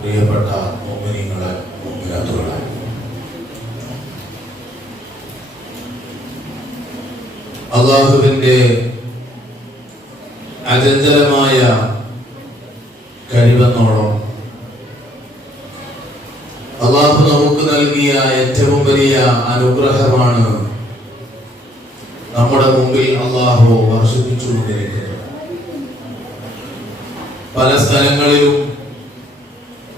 പ്രിയപ്പെട്ട മുഅ്മിനീങ്ങളെ, മുഅ്മിനാത്തുകളെ, അല്ലാഹുവിന്റെ അചഞ്ചലമായ കഴിവെന്നോളം അല്ലാഹു നമുക്ക് നൽകിയ ഏറ്റവും വലിയ അനുഗ്രഹമാണ് നമ്മുടെ മുമ്പിൽ അല്ലാഹു വർഷിപ്പിച്ചുകൊണ്ടിരിക്കുന്നത്. പല സ്ഥലങ്ങളിലും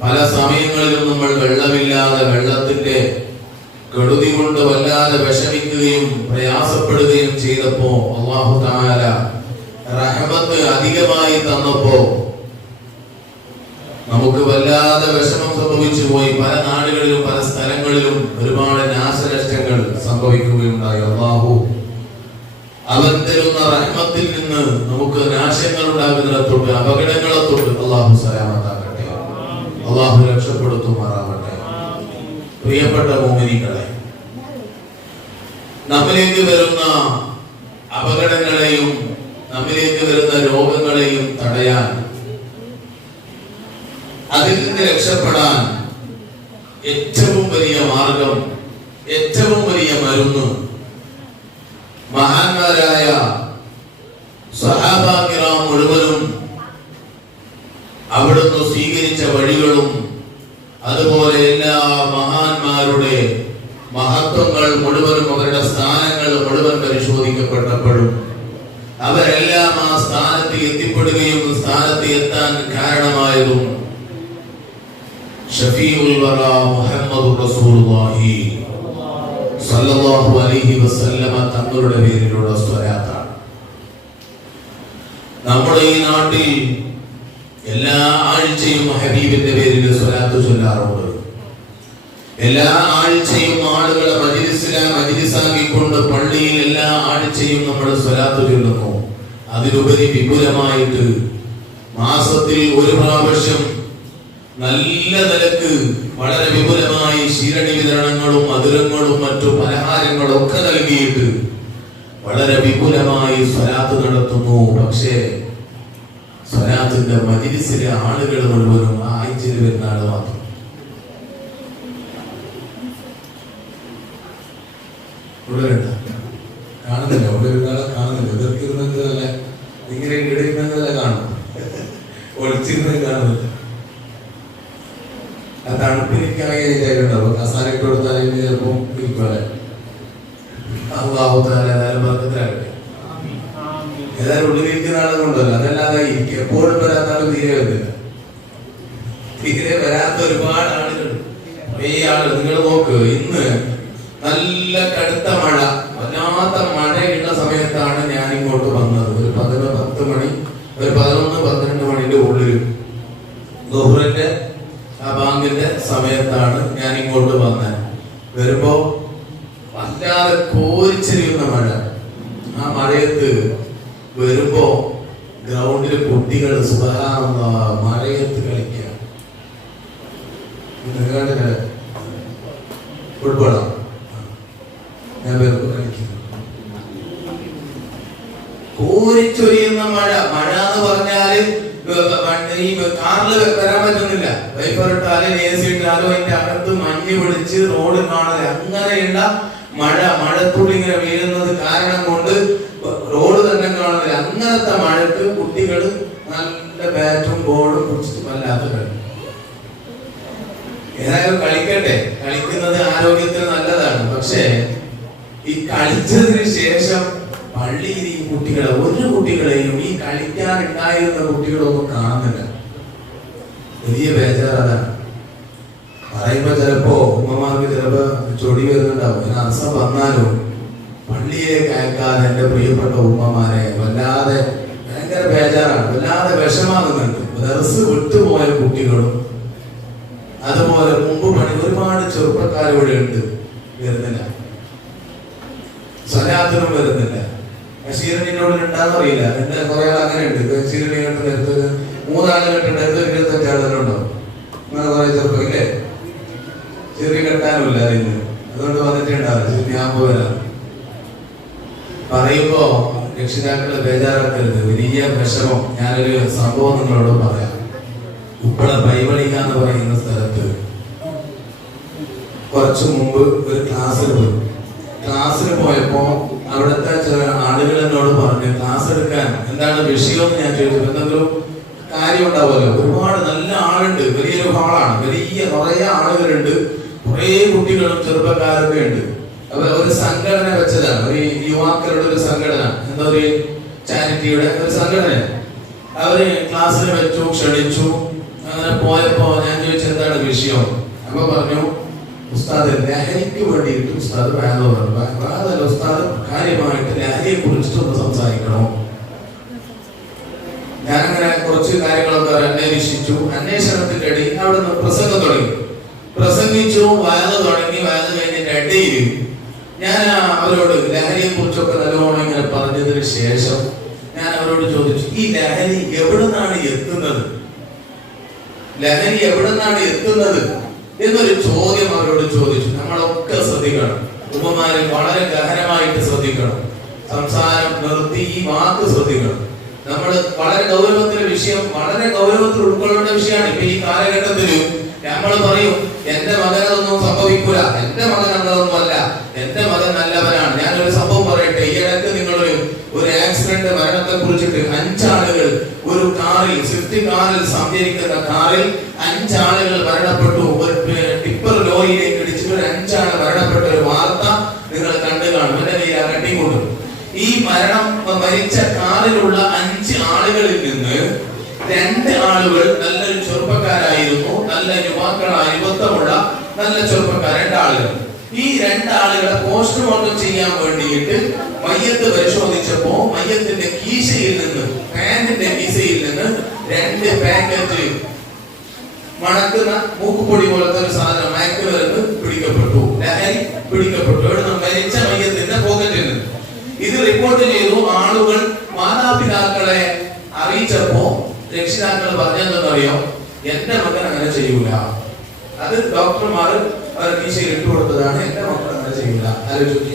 പല സമയങ്ങളിലും നമ്മൾ വെള്ളമില്ലാതെ, വെള്ളത്തിന്റെ കെടുതി കൊണ്ട് വല്ലാതെ വിഷമിക്കുകയും പ്രയാസപ്പെടുകയും ചെയ്തപ്പോ അല്ലാഹു തആല റഹ്മത്ത് അധികമായി തന്നപ്പോ നമുക്ക് വല്ലാതെ വിഷമം സംഭവിച്ചു പോയി. പല നാടുകളിലും പല സ്ഥലങ്ങളിലും ഒരുപാട് നാശനഷ്ടങ്ങൾ സംഭവിക്കുകയുണ്ടായി. അല്ലാഹു അവൻ തരുന്ന റഹ്മത്തിൽ നിന്ന് നമുക്ക് നാശങ്ങൾ ഉണ്ടാകുന്നതിനെ തൊട്ട്, അപകടങ്ങളെ തൊട്ട് അല്ലാഹു സലാമത്താക്കട്ടെ, അല്ലാഹു രക്ഷപ്പെടുത്തുമാറാവട്ടെ. പ്രിയപ്പെട്ട മുഅ്മിനീങ്ങളെ, നമ്മിലേക്ക് വരുന്ന അപകടങ്ങളെയും നമ്മിലേക്ക് വരുന്ന രോഗങ്ങളെയും തടയാൻ, അതിൽ നിന്ന് രക്ഷപ്പെടാൻ ഏറ്റവും വലിയ മാർഗം, ഏറ്റവും വലിയ മരുന്ന് മഹാന്മാരായ സ്വഹാബാ കിറാം മുഴുവനും അവിടുന്ന് സ്വീകരിച്ച വഴികളും അതുപോലെ എല്ലാ മഹാന്മാരുടെ മഹത്വങ്ങൾ മുഴുവനും, അവരുടെ സ്ഥാനങ്ങൾ മുഴുവൻ പരിശോധിക്കപ്പെട്ടപ്പോഴും അവരെല്ലാം ആ സ്ഥാനത്ത് എത്തിപ്പെടുകയും സ്ഥാനത്ത് എത്താൻ കാരണമായതും ഷഫീഉൽ വറ മുഹമ്മദുർ റസൂലുള്ളാഹി സല്ലല്ലാഹു അലൈഹി വസല്ലമ തങ്ങളുടെ പേരിലുള്ള സ്വലാത്താണ്. നമ്മുടെ ഈ നാട്ടിൽ എല്ലാ ആഴ്ചയും ഹബീബിന്റെ പേരിൽ സ്വലാത്ത് ചൊല്ലാറുണ്ട്. എല്ലാ ആഴ്ചയും ആളുകളെ മജ്ലിസാക്കിക്കൊണ്ട് പള്ളിയിൽ എല്ലാ ആഴ്ചയും നമ്മൾ സ്വലാത്ത് ചൊല്ലുന്നു. അതിലുപരി വിപുലമായിട്ട് മാസത്തിൽ ഒരു പ്രാവശ്യം നല്ല നിലക്ക് വളരെ വിപുലമായി ശീരണി വിതരണങ്ങളും മധുരങ്ങളും മറ്റു പലഹാരങ്ങളും ഒക്കെ നൽകിയിട്ട് വളരെ വിപുലമായി സ്വലാത്ത് നടത്തുന്നു. പക്ഷേ സ്വലാത്തിന്റെ മജ്ലിസിലെ ആളുകൾ മുഴുവനും ആ ആഴ്ചയിൽ വരുന്ന ആള് മാത്രം. കാണുന്നില്ല, ഇവിടെ ഇരുന്നാളെ കാണുന്നില്ല. എതിർത്തിരുന്നതല്ല, ഇങ്ങനെ ഇടയിരുന്നതല്ല കാണും, ഒളിച്ചിരുന്നത് കാണുന്നില്ല. ആ തണുപ്പിനിക്കായിട്ടുണ്ടാവും. കസാരയിട്ട് കൊടുത്താൽ ചിലപ്പം ഇരിക്കുമല്ലേ. അല്ലാഹു തആല ബർക്കത്താകട്ടെ. ഏതായാലും ഉള്ളിലിരിക്കുന്ന ആളെ കൊണ്ടല്ല, അതല്ലാതെ എപ്പോഴും വരാത്ത ആള് തീരെ വരുന്നില്ല. തീരെ വരാത്ത ഒരുപാട് ആളുകൾ. ഈ ആള് നിങ്ങൾ നോക്ക്, ഇന്ന് നല്ല കടുത്ത മഴ, വല്ലാത്ത മഴയുള്ള സമയത്താണ് ഞാൻ ഇങ്ങോട്ട് വന്നത്. ഒരു 10 മണി, ഒരു 11-12 മണിന്റെ ഉള്ളിൽ ദുഹ്റിന്റെ ആ ബാങ്കിന്റെ സമയത്താണ് ഞാൻ ഇങ്ങോട്ട് വന്നത്. വരുമ്പോ വല്ലാതെ കോരിച്ചെരിയുന്ന മഴ. ആ മഴയത്ത് വരുമ്പോ ഗ്രൗണ്ടില് കുട്ടികൾ സുബ്ഹാനല്ലാഹ് മഴയത്ത് കളിക്കുക. ഫുട്ബോളാ ഞാൻ വരുമ്പോ കളിക്കുന്നു. കോരിച്ചൊരിയുന്ന മഴ. മഴ എന്ന് പറഞ്ഞാല് ഈ കാറില് വരാൻ പറ്റുന്നില്ല. വൈപ്പറിട്ടാലും AC ഇട്ടാലും അതിന്റെ അകത്ത് മഞ്ഞ് പിടിച്ച് റോഡ് കാണാതെ അങ്ങനെയുള്ള മഴത്തുള്ളി ഇങ്ങനെ വീഴുന്നത് കാരണം കൊണ്ട് റോഡ് തന്നെ കാണുന്നില്ല. അങ്ങനത്തെ മഴക്ക് കുട്ടികൾ നല്ല ബാറ്റും ബോളും പിടിച്ചിട്ട് വല്ലാത്ത കളി. ഏതായാലും കളിക്കട്ടെ, കളിക്കുന്നത് ആരോഗ്യത്തിന് നല്ലതാണ്. പക്ഷേ ഈ കളിച്ചതിന് ശേഷം പള്ളിയിൽ ഈ കുട്ടികളെ, ഒരു കുട്ടികളെയും, ഈ കളിക്കാനുണ്ടായിരുന്ന കുട്ടികളൊന്നും കാണുന്നില്ല. വലിയ ബേജാറാണ്. പറയുമ്പോ ചിലപ്പോ ഉമ്മമാർക്ക് ചിലപ്പോ ചൊടി വരുന്നുണ്ടാവും. അതിന് അസം വന്നാലും പള്ളിയിലേക്ക് അയക്കാതെ എന്റെ പ്രിയപ്പെട്ട ഉമ്മമാരെ വല്ലാതെ ഭയങ്കര ബേജാറാണ്, വല്ലാതെ വിഷമാകുന്നുണ്ട്. ദർസ് വിട്ടുപോയ കുട്ടികളും അതുപോലെ മുമ്പ് ഒരുപാട് ചെറുപ്പക്കാർ ഇവിടെ ഉണ്ട്, വരുന്നില്ല. സ്വലാത്തിനും വരുന്നില്ല. ശീരണിനോട് ഉണ്ടാന്നറിയില്ല. എന്റെ കുറെ ആൾ അങ്ങനെ ഉണ്ട്. ശീരണി കെട്ട് നേരത്തെ 3 ആള് കെട്ടുണ്ട്, 25 ആളുകളുണ്ടോ? അങ്ങനെ കുറെ ചെറുപ്പം ഇല്ലേ? ചെറിയ കെട്ടാനുമില്ല. അതിന് അതുകൊണ്ട് വന്നിട്ടുണ്ടാവില്ല. ഞാൻ പോരാ പറയുമ്പോ രക്ഷിതാക്കളെ ബേജാറാക്കരുത്. വലിയ വിഷമം. ഞാനൊരു സംഭവം നിങ്ങളോട് പറയാം. ഉപ്പള ബൈബളിക എന്ന് പറയുന്ന സ്ഥലത്ത് കുറച്ചു മുമ്പ് ഒരു ക്ലാസ്സിൽ പോയപ്പോ അവിടുത്തെ ചില ആളുകൾ എന്നോട് പറഞ്ഞു, ക്ലാസ് എടുക്കാൻ എന്താണ് വിഷയം എന്ന് ഞാൻ ചോദിച്ചു. എന്തെങ്കിലും കാര്യം ഉണ്ടാവുമല്ലോ. ഒരുപാട് നല്ല ആളുണ്ട്, വലിയൊരു ഹാളാണ്, കുറേ ആളുകളുണ്ട്, കുറേ കുട്ടികളും ചെറുപ്പക്കാരൊക്കെ ഉണ്ട്. അപ്പൊ ഒരു സംഘടന വെച്ചതാണ്, ഒരു യുവാക്കളുടെ ഒരു സംഘടന, എന്താ ഒരു ചാരിറ്റിയുടെ ഒരു സംഘടന. അവര് ക്ലാസ്സിൽ വെച്ചു, ക്ഷണിച്ചു. അങ്ങനെ പോയപ്പോ ഞാൻ ചോദിച്ചു എന്താണ് വിഷയം. അപ്പൊ പറഞ്ഞു, ഉസ്താദ് ലഹരിക്ക് വേണ്ടിയിട്ട് ഉസ്താദ് വേദമല്ല, ഉസ്താദ് കാര്യമായിട്ട് ലഹരിയെ കുറിച്ചിട്ട് ഒന്ന് സംസാരിക്കണോ. ഞാനങ്ങനെ കുറച്ച് കാര്യങ്ങളൊക്കെ അന്വേഷിച്ചു. അന്വേഷണത്തിന്റെ ഇടയിൽ അവിടെ നിന്ന് പ്രസംഗം തുടങ്ങി. പ്രസംഗിച്ചു, വയത് തുടങ്ങി. വയത് കഴിഞ്ഞതിന്റെ ഇടയിൽ ഞാൻ അവരോട് ലഹരിയെ കുറിച്ചൊക്കെ നല്ലോണം ഇങ്ങനെ പറഞ്ഞതിന് ശേഷം ഞാൻ അവരോട് ചോദിച്ചു, ഈ ലഹരി എവിടെ നിന്നാണ് എത്തുന്നത്, ലഹരി എവിടെ നിന്നാണ് എത്തുന്നത് എന്നൊരു ചോദ്യം അവരോട് ചോദിച്ചു. നമ്മളൊക്കെ ശ്രദ്ധിക്കണം, ഉമ്മമാര് വളരെ ഗഹനമായിട്ട് ശ്രദ്ധിക്കണം. സംസാരം നിർത്തി ഈ വാക്ക് ശ്രദ്ധിക്കണം. നമ്മൾ വളരെ ഗൗരവത്തിലെ വിഷയം, വളരെ ഗൗരവത്തിൽ ഉൾക്കൊള്ളേണ്ട വിഷയമാണ്. ഇപ്പൊ ഈ കാലഘട്ടത്തിൽ നമ്മൾ പറയും, എന്റെ മകനതൊന്നും സംഭവിക്കൂല, എന്റെ മകൻ അങ്ങനൊന്നുമല്ല, എന്റെ മകൻ നല്ലവനാണ്. ഞാനൊരു സംഭവം പറയട്ടെ. ഈ ഇടയ്ക്ക് നിങ്ങൾ ഒരു ആക്സിഡന്റ് മരണത്തെ കുറിച്ചിട്ട് 5 ആളുകൾ ഒരു കാറിൽ, സ്വിഫ്റ്റ് കാറിൽ സഞ്ചരിക്കുന്ന കാറിൽ 5 ആളുകൾ മരണപ്പെട്ടു. ഒരു ടിപ്പർ ലോറിയിലേക്ക് ഇടിച്ചിട്ട് 5 ആൾ മരണപ്പെട്ട ഒരു വാർത്ത നിങ്ങൾ കണ്ടു കാണും. എന്റെ കയ്യിൽ അകട്ടിക്കൊണ്ടു. ഈ മരിച്ച കാറിലുള്ള 5 ആളുകളിൽ നിന്ന് 2 ആളുകൾ നല്ലൊരു ചെറുപ്പക്കാരായിരുന്നു, നല്ല യുവത്വമുള്ള നല്ല ചെറുപ്പക്കാർ 2 ആളുകൾ. ഈ 2 ആളുകളെ പോസ്റ്റ്മോർട്ടം ചെയ്യാൻ വേണ്ടിയിട്ട് മയ്യത്ത് പരിശോധിച്ചപ്പോ മയ്യത്തിന്റെ കീശയിൽ നിന്ന്, പാന്റിന്റെ കീശയിൽ നിന്ന് 2 പാക്കറ്റ് മണക്കുന്ന മൂക്കുപൊടി പോലത്തെ ഒരു സാധനം, മയക്കുമരുന്ന് പിടിക്കപ്പെട്ടു, ലഹരി പിടിക്കപ്പെട്ടു. ഇവിടെ മരിച്ച മയ്യത്തിന്റെ പോക്കറ്റിൽ നിന്ന്. ഇത് റിപ്പോർട്ട് ചെയ്തു. ആളുകൾ മാതാപിതാക്കളെ അറിയിച്ചപ്പോ രക്ഷിതാക്കൾ പറഞ്ഞെന്നറിയോ, എന്റെ മകൻ അങ്ങനെ ചെയ്യൂല. അത് ഡോക്ടർമാർ അവർ കീശയിൽ ഇട്ടു കൊടുത്തതാണ്. എന്റെ മക്കൾ അങ്ങനെ ചെയ്യൂല. ആലോചിച്ചു.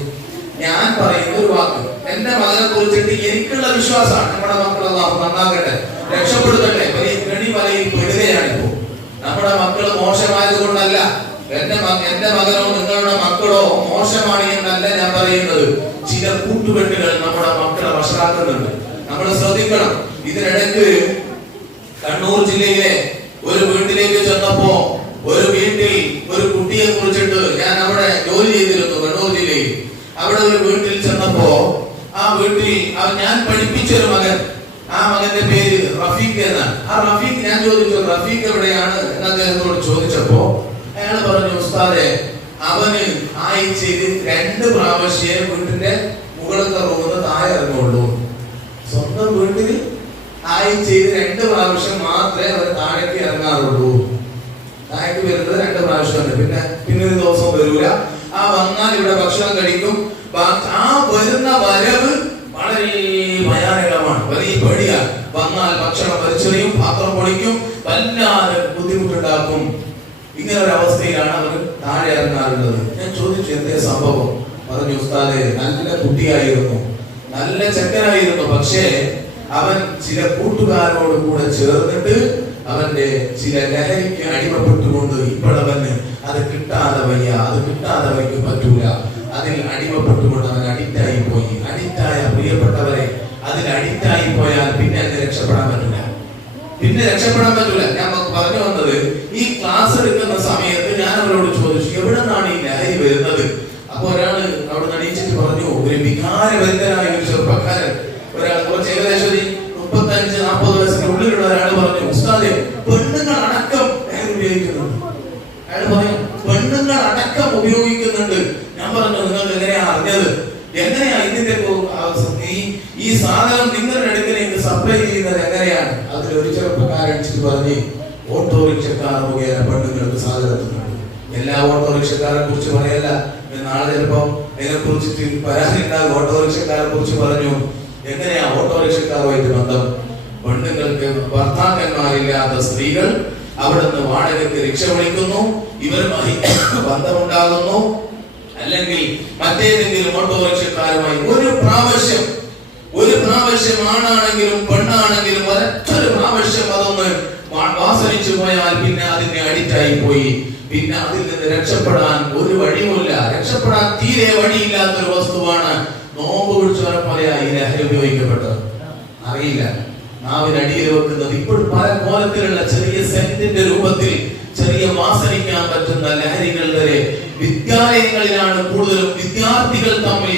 ഞാൻ പറയുന്ന ഒരു വാക്ക്, എന്റെ മകനെ കുറിച്ചിട്ട് എനിക്കുള്ള വിശ്വാസമാണ്. നമ്മുടെ മക്കൾ നന്നാകട്ടെ, രക്ഷപ്പെടുത്തട്ടെ. വലിയ കെണി വലയിൽ പെടുകയാണിപ്പോ. നമ്മുടെ മക്കൾ മോശമായത് കൊണ്ടല്ല, എന്റെ മകനോ നിങ്ങളുടെ മക്കളോ മോശമാണ് എന്നല്ല ഞാൻ പറയുന്നത്. ചില കൂട്ടുകെട്ടുകൾ നമ്മുടെ മക്കളെ വഷളാക്കുന്നുണ്ട്. നമ്മൾ ശ്രദ്ധിക്കണം. ഇതിനിടയ്ക്ക് കണ്ണൂർ ജില്ലയിലെ ഒരു വീട്ടിലേക്ക് ചെന്നപ്പോ ഒരു വീട്ടിൽ ഒരു കുട്ടിയെ കുറിച്ചിട്ട്, ഞാൻ അവിടെ ജോലി ചെയ്തിരുന്നു കണ്ണൂർ ജില്ലയിൽ. അവിടെ ഒരു വീട്ടിൽ ചെന്നപ്പോ ആ വീട്ടിൽ ഞാൻ പഠിപ്പിച്ചൊരു മകൻ, ആ മകന്റെ പേര് റഫീഖ് എന്നാണ്. ആ റഫീഖ്, ഞാൻ ചോദിച്ചു റഫീഖ് എവിടെയാണ് എന്ന് അദ്ദേഹത്തോട് ചോദിച്ചപ്പോ അയാൾ പറഞ്ഞു, ഉസ്താദെ അവന് ആഴ്ചയിൽ 2 പ്രാവശ്യം വീട്ടിന്റെ മുകളിലത്തെ റൂമിൽ താഴെ ഇറങ്ങുള്ളൂ. സ്വന്തം വീട്ടിൽ ആഴ്ചയിൽ 2 പ്രാവശ്യം മാത്രമേ അവർ താഴേക്ക് ഇറങ്ങാറുള്ളൂ. താഴേക്ക് വരുന്നത് 2 പ്രാവശ്യമാണ്. പിന്നെ ഒരു ദിവസം വരൂല. ആ വന്നാൽ ഇവിടെ ഭക്ഷണം കഴിക്കും. ആ വരുന്ന വരവ് വളരെ ഭയാനകമാണ്, വലിയ പേടിയാണ്. വന്നാൽ ഭക്ഷണം വലിച്ചെറിയും, പാത്രം പൊളിക്കും, വല്ലാതെ ബുദ്ധിമുട്ടുണ്ടാക്കും. ഇങ്ങനെ ഒരു അവസ്ഥയിലാണ് അവർ താഴെ ഇറങ്ങാറുള്ളത്. ഞാൻ ചോദിച്ചു, എന്തേ സംഭവം? പറഞ്ഞു, ഉസ്താദേ നല്ല കുട്ടിയായിരുന്നു, നല്ല ചെക്കനായിരുന്നു. പക്ഷേ അവൻ ചില കൂട്ടുകാരോട് കൂടെ ചേർന്നിട്ട് അവന്റെ ചില ലഹരിക്ക് അടിമപ്പെട്ടുകൊണ്ട് ഇപ്പോഴവന് അത് കിട്ടാതെ വയ്ക്ക് പറ്റൂല. അതിൽ അടിമപ്പെട്ടുകൊണ്ട് അവൻ അഡിക്റ്റായി പോയി. അഡിക്റ്റായ പ്രിയപ്പെട്ടവരെ, അതിൽ അഡിക്റ്റായി പോയാൽ പിന്നെ അതിന് രക്ഷപ്പെടാൻ പറ്റില്ല. ഞാൻ പറഞ്ഞു വന്നത്, ഈ ക്ലാസ് എടുക്കുന്ന സമയത്ത് ഞാൻ അവരോട് ചോദിച്ചു, എവിടെ നിന്നാണ് ഈ ലഹരി വരുന്നത്? അപ്പൊ ഒരാള് അവിടെ നടിച്ചിട്ട് പറഞ്ഞു, ഒരു വികാരഭരിതനായ ഒരു ചെറുപ്പക്കാരൻ, ഒരാൾ കുറച്ച് ഏകദേശം 35-40 വയസ്സിനുള്ളിലുള്ള ഒരാൾ പറഞ്ഞു, ഉസ്താദെ പെണ്ണുങ്ങൾ അടക്കം ലഹരി ഉപയോഗിക്കുന്നുണ്ട്. അയാൾ പറയും, പെണ്ണുങ്ങൾ അടക്കം ഉപയോഗിക്കുന്നുണ്ട്. ഞാൻ പറഞ്ഞു, നിങ്ങൾ എങ്ങനെയാ അറിഞ്ഞത്? എങ്ങനെയാ ഇതിന്റെ ഈ സാധനം നിങ്ങളുടെ അടുക്കലേക്ക് സപ്ലൈ ചെയ്യുന്നത് എങ്ങനെയാണ്? അതിലൊരു ചെറുപ്പക്കാരൻ പറഞ്ഞു, ഓട്ടോറിക്ഷക്കാർ മുഖേന പെണ്ണുങ്ങൾക്ക് സാധനത്തുന്നുണ്ട്. എല്ലാ ഓട്ടോറിക്ഷക്കാരെ കുറിച്ച് പറയല്ല, നാളെ ചിലപ്പോ അതിനെ കുറിച്ചിട്ട് പരാതി ഉണ്ടാകും. ഓട്ടോറിക്ഷക്കാരെ കുറിച്ച് പറഞ്ഞു, എങ്ങനെയാ ഓട്ടോറിക്ഷക്കാരുമായിട്ട് ബന്ധം? പെണ്ണുങ്ങൾക്ക് ഭർത്താക്കന്മാരില്ലാത്ത സ്ത്രീകൾ അവിടെ നിന്ന് വാടകയ്ക്ക് രക്ഷ വിളിക്കുന്നു, ഇവരുമായി ബന്ധമുണ്ടാകുന്നു. അല്ലെങ്കിൽ മറ്റേതെങ്കിലും ഓട്ടോറിക്ഷക്കാരുമായി ഒരു പ്രാവശ്യം ആണാണെങ്കിലും പെണ്ണാണെങ്കിലും ഒരൊറ്റൊരു പ്രാവശ്യം അതൊന്ന് വാസനിച്ചു പോയാൽ പിന്നെ അതിന്റെ അഡിക്റ്റായി പോയി. പിന്നെ അതിൽ നിന്ന് രക്ഷപ്പെടാൻ ഒരു വഴിയുമില്ല. രക്ഷപ്പെടാൻ തീരെ വഴിയില്ലാത്തൊരു വസ്തുവാണ് നോമ്പ് പിടിച്ചവരെ പറയാ ഈ ലഹരി ഉപയോഗിക്കപ്പെട്ടത്. അറിയില്ല, നാവിനടിയിൽ വെക്കുന്നത് ഇപ്പോൾ പല കോലത്തിലുള്ള ചെറിയ സെന്റിന്റെ രൂപത്തിൽ ചെറിയ വാസനിക്കാൻ പറ്റുന്ന ലഹരികൾ വരെ വിദ്യാലയങ്ങളിലാണ് കൂടുതലും. വിദ്യാർത്ഥികൾ തമ്മിൽ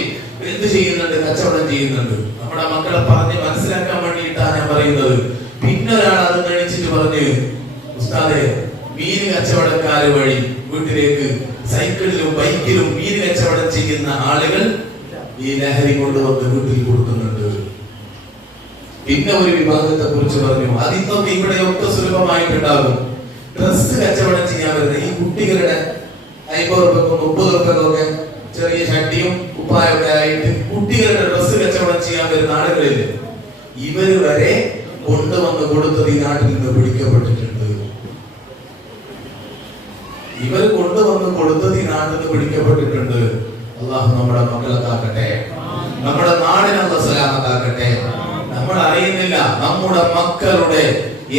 എന്ത് ചെയ്യുന്നുണ്ട്? കച്ചവടം ചെയ്യുന്നുണ്ട്. നമ്മുടെ മക്കളെ പറഞ്ഞ് മനസ്സിലാക്കാൻ വേണ്ടിയിട്ടാണ് ഞാൻ പറയുന്നത്. പിന്നെ ഒരാൾ അത് കഴിച്ചിട്ട് പറഞ്ഞ്, ഉസ്താദെ, മീൻ കച്ചവടക്കാര് വഴി വീട്ടിലേക്ക് സൈക്കിളിലും ബൈക്കിലും മീൻ കച്ചവടം ചെയ്യുന്ന ആളുകൾ ഈ ലഹരി കൊണ്ടുവന്ന് വീട്ടിൽ കൊടുക്കുന്നുണ്ട്. പിന്നെ ഒരു വിഭാഗത്തെ കുറിച്ച് പറഞ്ഞു, അതിന്നൊക്കെ ഇവിടെയൊക്കെ സുലഭമായിട്ടുണ്ടാകും. ഡ്രസ് കച്ചവടം ചെയ്യാൻ വരുന്ന ഈ കുട്ടികളുടെ 50 രൂപക്കും 30 രൂപക്കൊക്കെ ചെറിയ ഷട്ടിയും കുപ്പായൊക്കെ ആയിട്ട് കുട്ടികളുടെ ഡ്രസ് കച്ചവടം ചെയ്യാൻ വരുന്ന ആളുകളിൽ ഇവര് വരെ കൊണ്ടുവന്ന് കൊടുത്തത് ഈ നാട്ടിൽ നിന്ന് പിടിക്കപ്പെട്ടിട്ടുണ്ട്. ഇവർ കൊണ്ടുവന്ന് കൊടുത്തത് ഈ നാട്ടിൽ നിന്ന് പിടിക്കപ്പെട്ടിട്ടുണ്ട്. അള്ളാഹു നമ്മുടെ മക്കളെ കാക്കട്ടെ, നമ്മുടെ നാടിനെ സലാമത്താക്കട്ടെ. നമ്മൾ അറിയുന്നില്ല, നമ്മുടെ മക്കളുടെ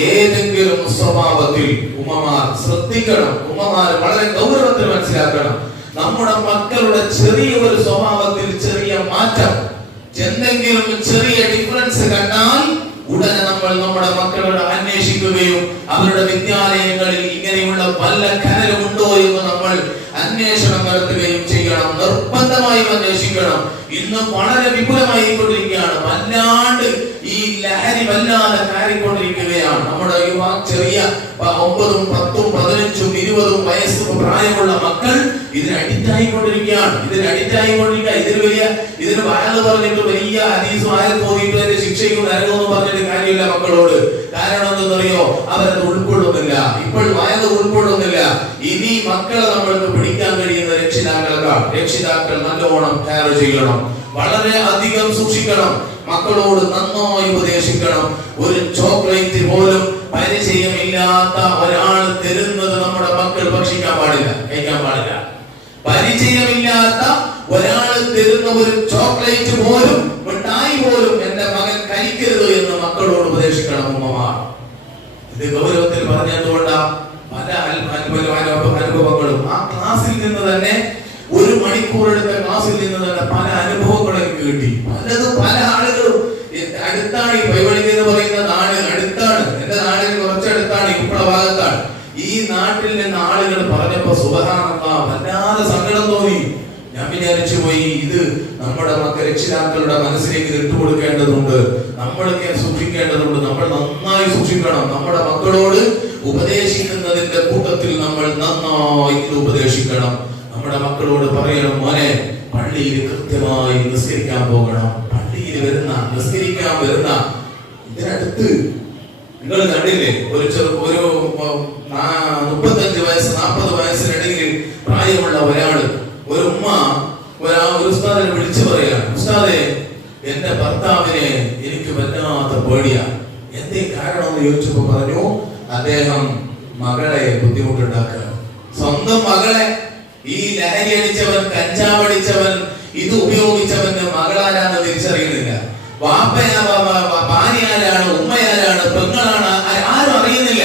ഏതെങ്കിലും സ്വഭാവത്തിൽ ഉമ്മമാർ ശ്രദ്ധിക്കണം. ഉമ്മമാർ വളരെ ഗൗരവത്തിൽ മനസ്സിലാക്കണം. നമ്മുടെ മക്കളുടെ ചെറിയ ഒരു സ്വഭാവത്തിൽ ചെറിയ മാറ്റം, എന്തെങ്കിലും ചെറിയ ഡിഫറൻസ് കണ്ടാൽ ഉടനെ നമ്മൾ നമ്മുടെ മക്കളോട് അന്വേഷിക്കുകയും അവരുടെ വിദ്യാലയങ്ങളിൽ ഇങ്ങനെയുള്ള വല്ല ഖനലുമുണ്ടോ എന്ന് നമ്മൾ അന്വേഷണം നടത്തുകയും ചെയ്യണം. നിർബന്ധമായും അന്വേഷിക്കണം. ഇന്ന് വളരെ വിപുലമായി കൊണ്ടിരിക്കുകയാണ്. വല്ലാണ്ട് ഈ ലഹരി വല്ലാതെ കയറിക്കൊണ്ടിരിക്കുകയാണ്. നമ്മുടെ ചെറിയ 9, 10, 15, 20 വയസ്സ് പ്രായമുള്ള മക്കൾ ഇതിന് അഡിക്റ്റ് ആയിക്കൊണ്ടിരിക്കുകയാണ്. ഇതിന് വയറ് പറഞ്ഞിട്ട് വലിയ ഹദീസും ആയത്ത് ഓതിയിട്ട് അതിന്റെ ശിക്ഷയും നരകമെന്ന് പറഞ്ഞിട്ട് കാര്യമില്ല മക്കളോട്. കാരണം എന്തെന്നറിയോ? അവരത് ഉൾക്കൊള്ളുന്നില്ല. ഇപ്പോൾ വയറ് ഉൾക്കൊള്ളുന്നില്ല. ഇനി മക്കളെ നമ്മൾക്ക് പിടിക്കാൻ കഴിയുന്ന രക്ഷിതാക്കൾ നല്ലോണം കെയർ ചെയ്യണം. വളരെ അധികം സൂക്ഷിക്കണം. മക്കളോട് നന്നായി ഉപദേശിക്കണം. ഒരു ചോക്ലേറ്റ് പോലും പരിചയമില്ലാത്ത ഒരാൾ തരുന്നത് നമ്മുടെ മക്കൾ ഭക്ഷിക്കാൻ പാടില്ല, കഴിക്കാൻ പാടില്ല. പരിചയമില്ലാത്ത ഒരാൾ തരുന്ന ഒരു ചോക്ലേറ്റ് പോലും, മിഠായി പോലും എന്റെ മകൻ കഴിക്കരുത് എന്ന് മക്കളോട് ഉപദേശിക്കണം ഉമ്മമാർ. ഇത് ഗൗരവത്തിൽ പറഞ്ഞതുകൊണ്ടാ പല അനുഭവങ്ങളും. ആ ക്ലാസ്സിൽ നിന്ന് തന്നെ 1 മണിക്കൂർ എടുത്ത ക്ലാസ്സിൽ നിന്ന് തന്നെ പല അനുഭവങ്ങളും എനിക്ക് കിട്ടി. പല ആളുകളും അടുത്താണ്. ഈ പൈവളിക്ക് എന്ന് പറയുന്ന നാട് അടുത്താണ്. എന്റെ നാടിന് കുറച്ചടുത്താണ്, ഇപ്പുറ ഭാഗത്താണ്. ഈ നാട്ടിൽ നിന്ന് ആളുകൾ പറഞ്ഞപ്പോ സുബ്ഹാനല്ലാഹ് വല്ലാതെ സങ്കടം തോന്നി. ഞാൻ വിചാരിച്ചു പോയി, ഇത് നമ്മുടെ രക്ഷിതാക്കളുടെ മനസ്സിലേക്ക് ഇട്ടുകൊടുക്കേണ്ടതുണ്ട്. നമ്മളൊക്കെ സൂക്ഷിക്കേണ്ടതുണ്ട്. നമ്മൾ നന്നായി സൂക്ഷിക്കണം. നമ്മുടെ മക്കളോട് ഉപദേശിക്കുന്നതിന്റെ കൂട്ടത്തിൽ നമ്മൾ നന്നായി ഉപദേശിക്കണം. നമ്മുടെ മക്കളോട് പറയണം, മോനെ പള്ളിയിൽ കൃത്യമായി നിസ്കരിക്കാൻ പോകണം. പള്ളിയിൽ നിസ്കരിക്കാൻ വരുന്ന ഇതിനടുത്ത് നിങ്ങൾ കണ്ടില്ലേ, ഒരു 35 വയസ്സ് 40 വയസ്സിനിടയിൽ പ്രായമുള്ള ഒരാള്, ഒരു ഉമ്മ ഒരു ഉസ്താദിനെ വിളിച്ചു പറയാണ്, ഉസ്താദെ, എന്റെ ഭർത്താവിനെ എനിക്ക് വല്ലാത്ത പേടിയാ. എന്തേ കാരണം എന്ന് ചോദിച്ചപ്പോ പറഞ്ഞു, അദ്ദേഹം മകളെ ബുദ്ധിമുട്ടുണ്ടാക്കുക. സ്വന്തം മകളെ, ഈ ലഹരി അടിച്ചവൻ, കഞ്ചാവ് അടിച്ചവൻ, ഇത് ഉപയോഗിച്ചവന്റെ മകളാരാന്ന് തിരിച്ചറിയുന്നില്ല. ഭാര്യയാരാണ്, ഉമ്മയാരാണ്, പെങ്ങളാണ്, ആരും അറിയുന്നില്ല.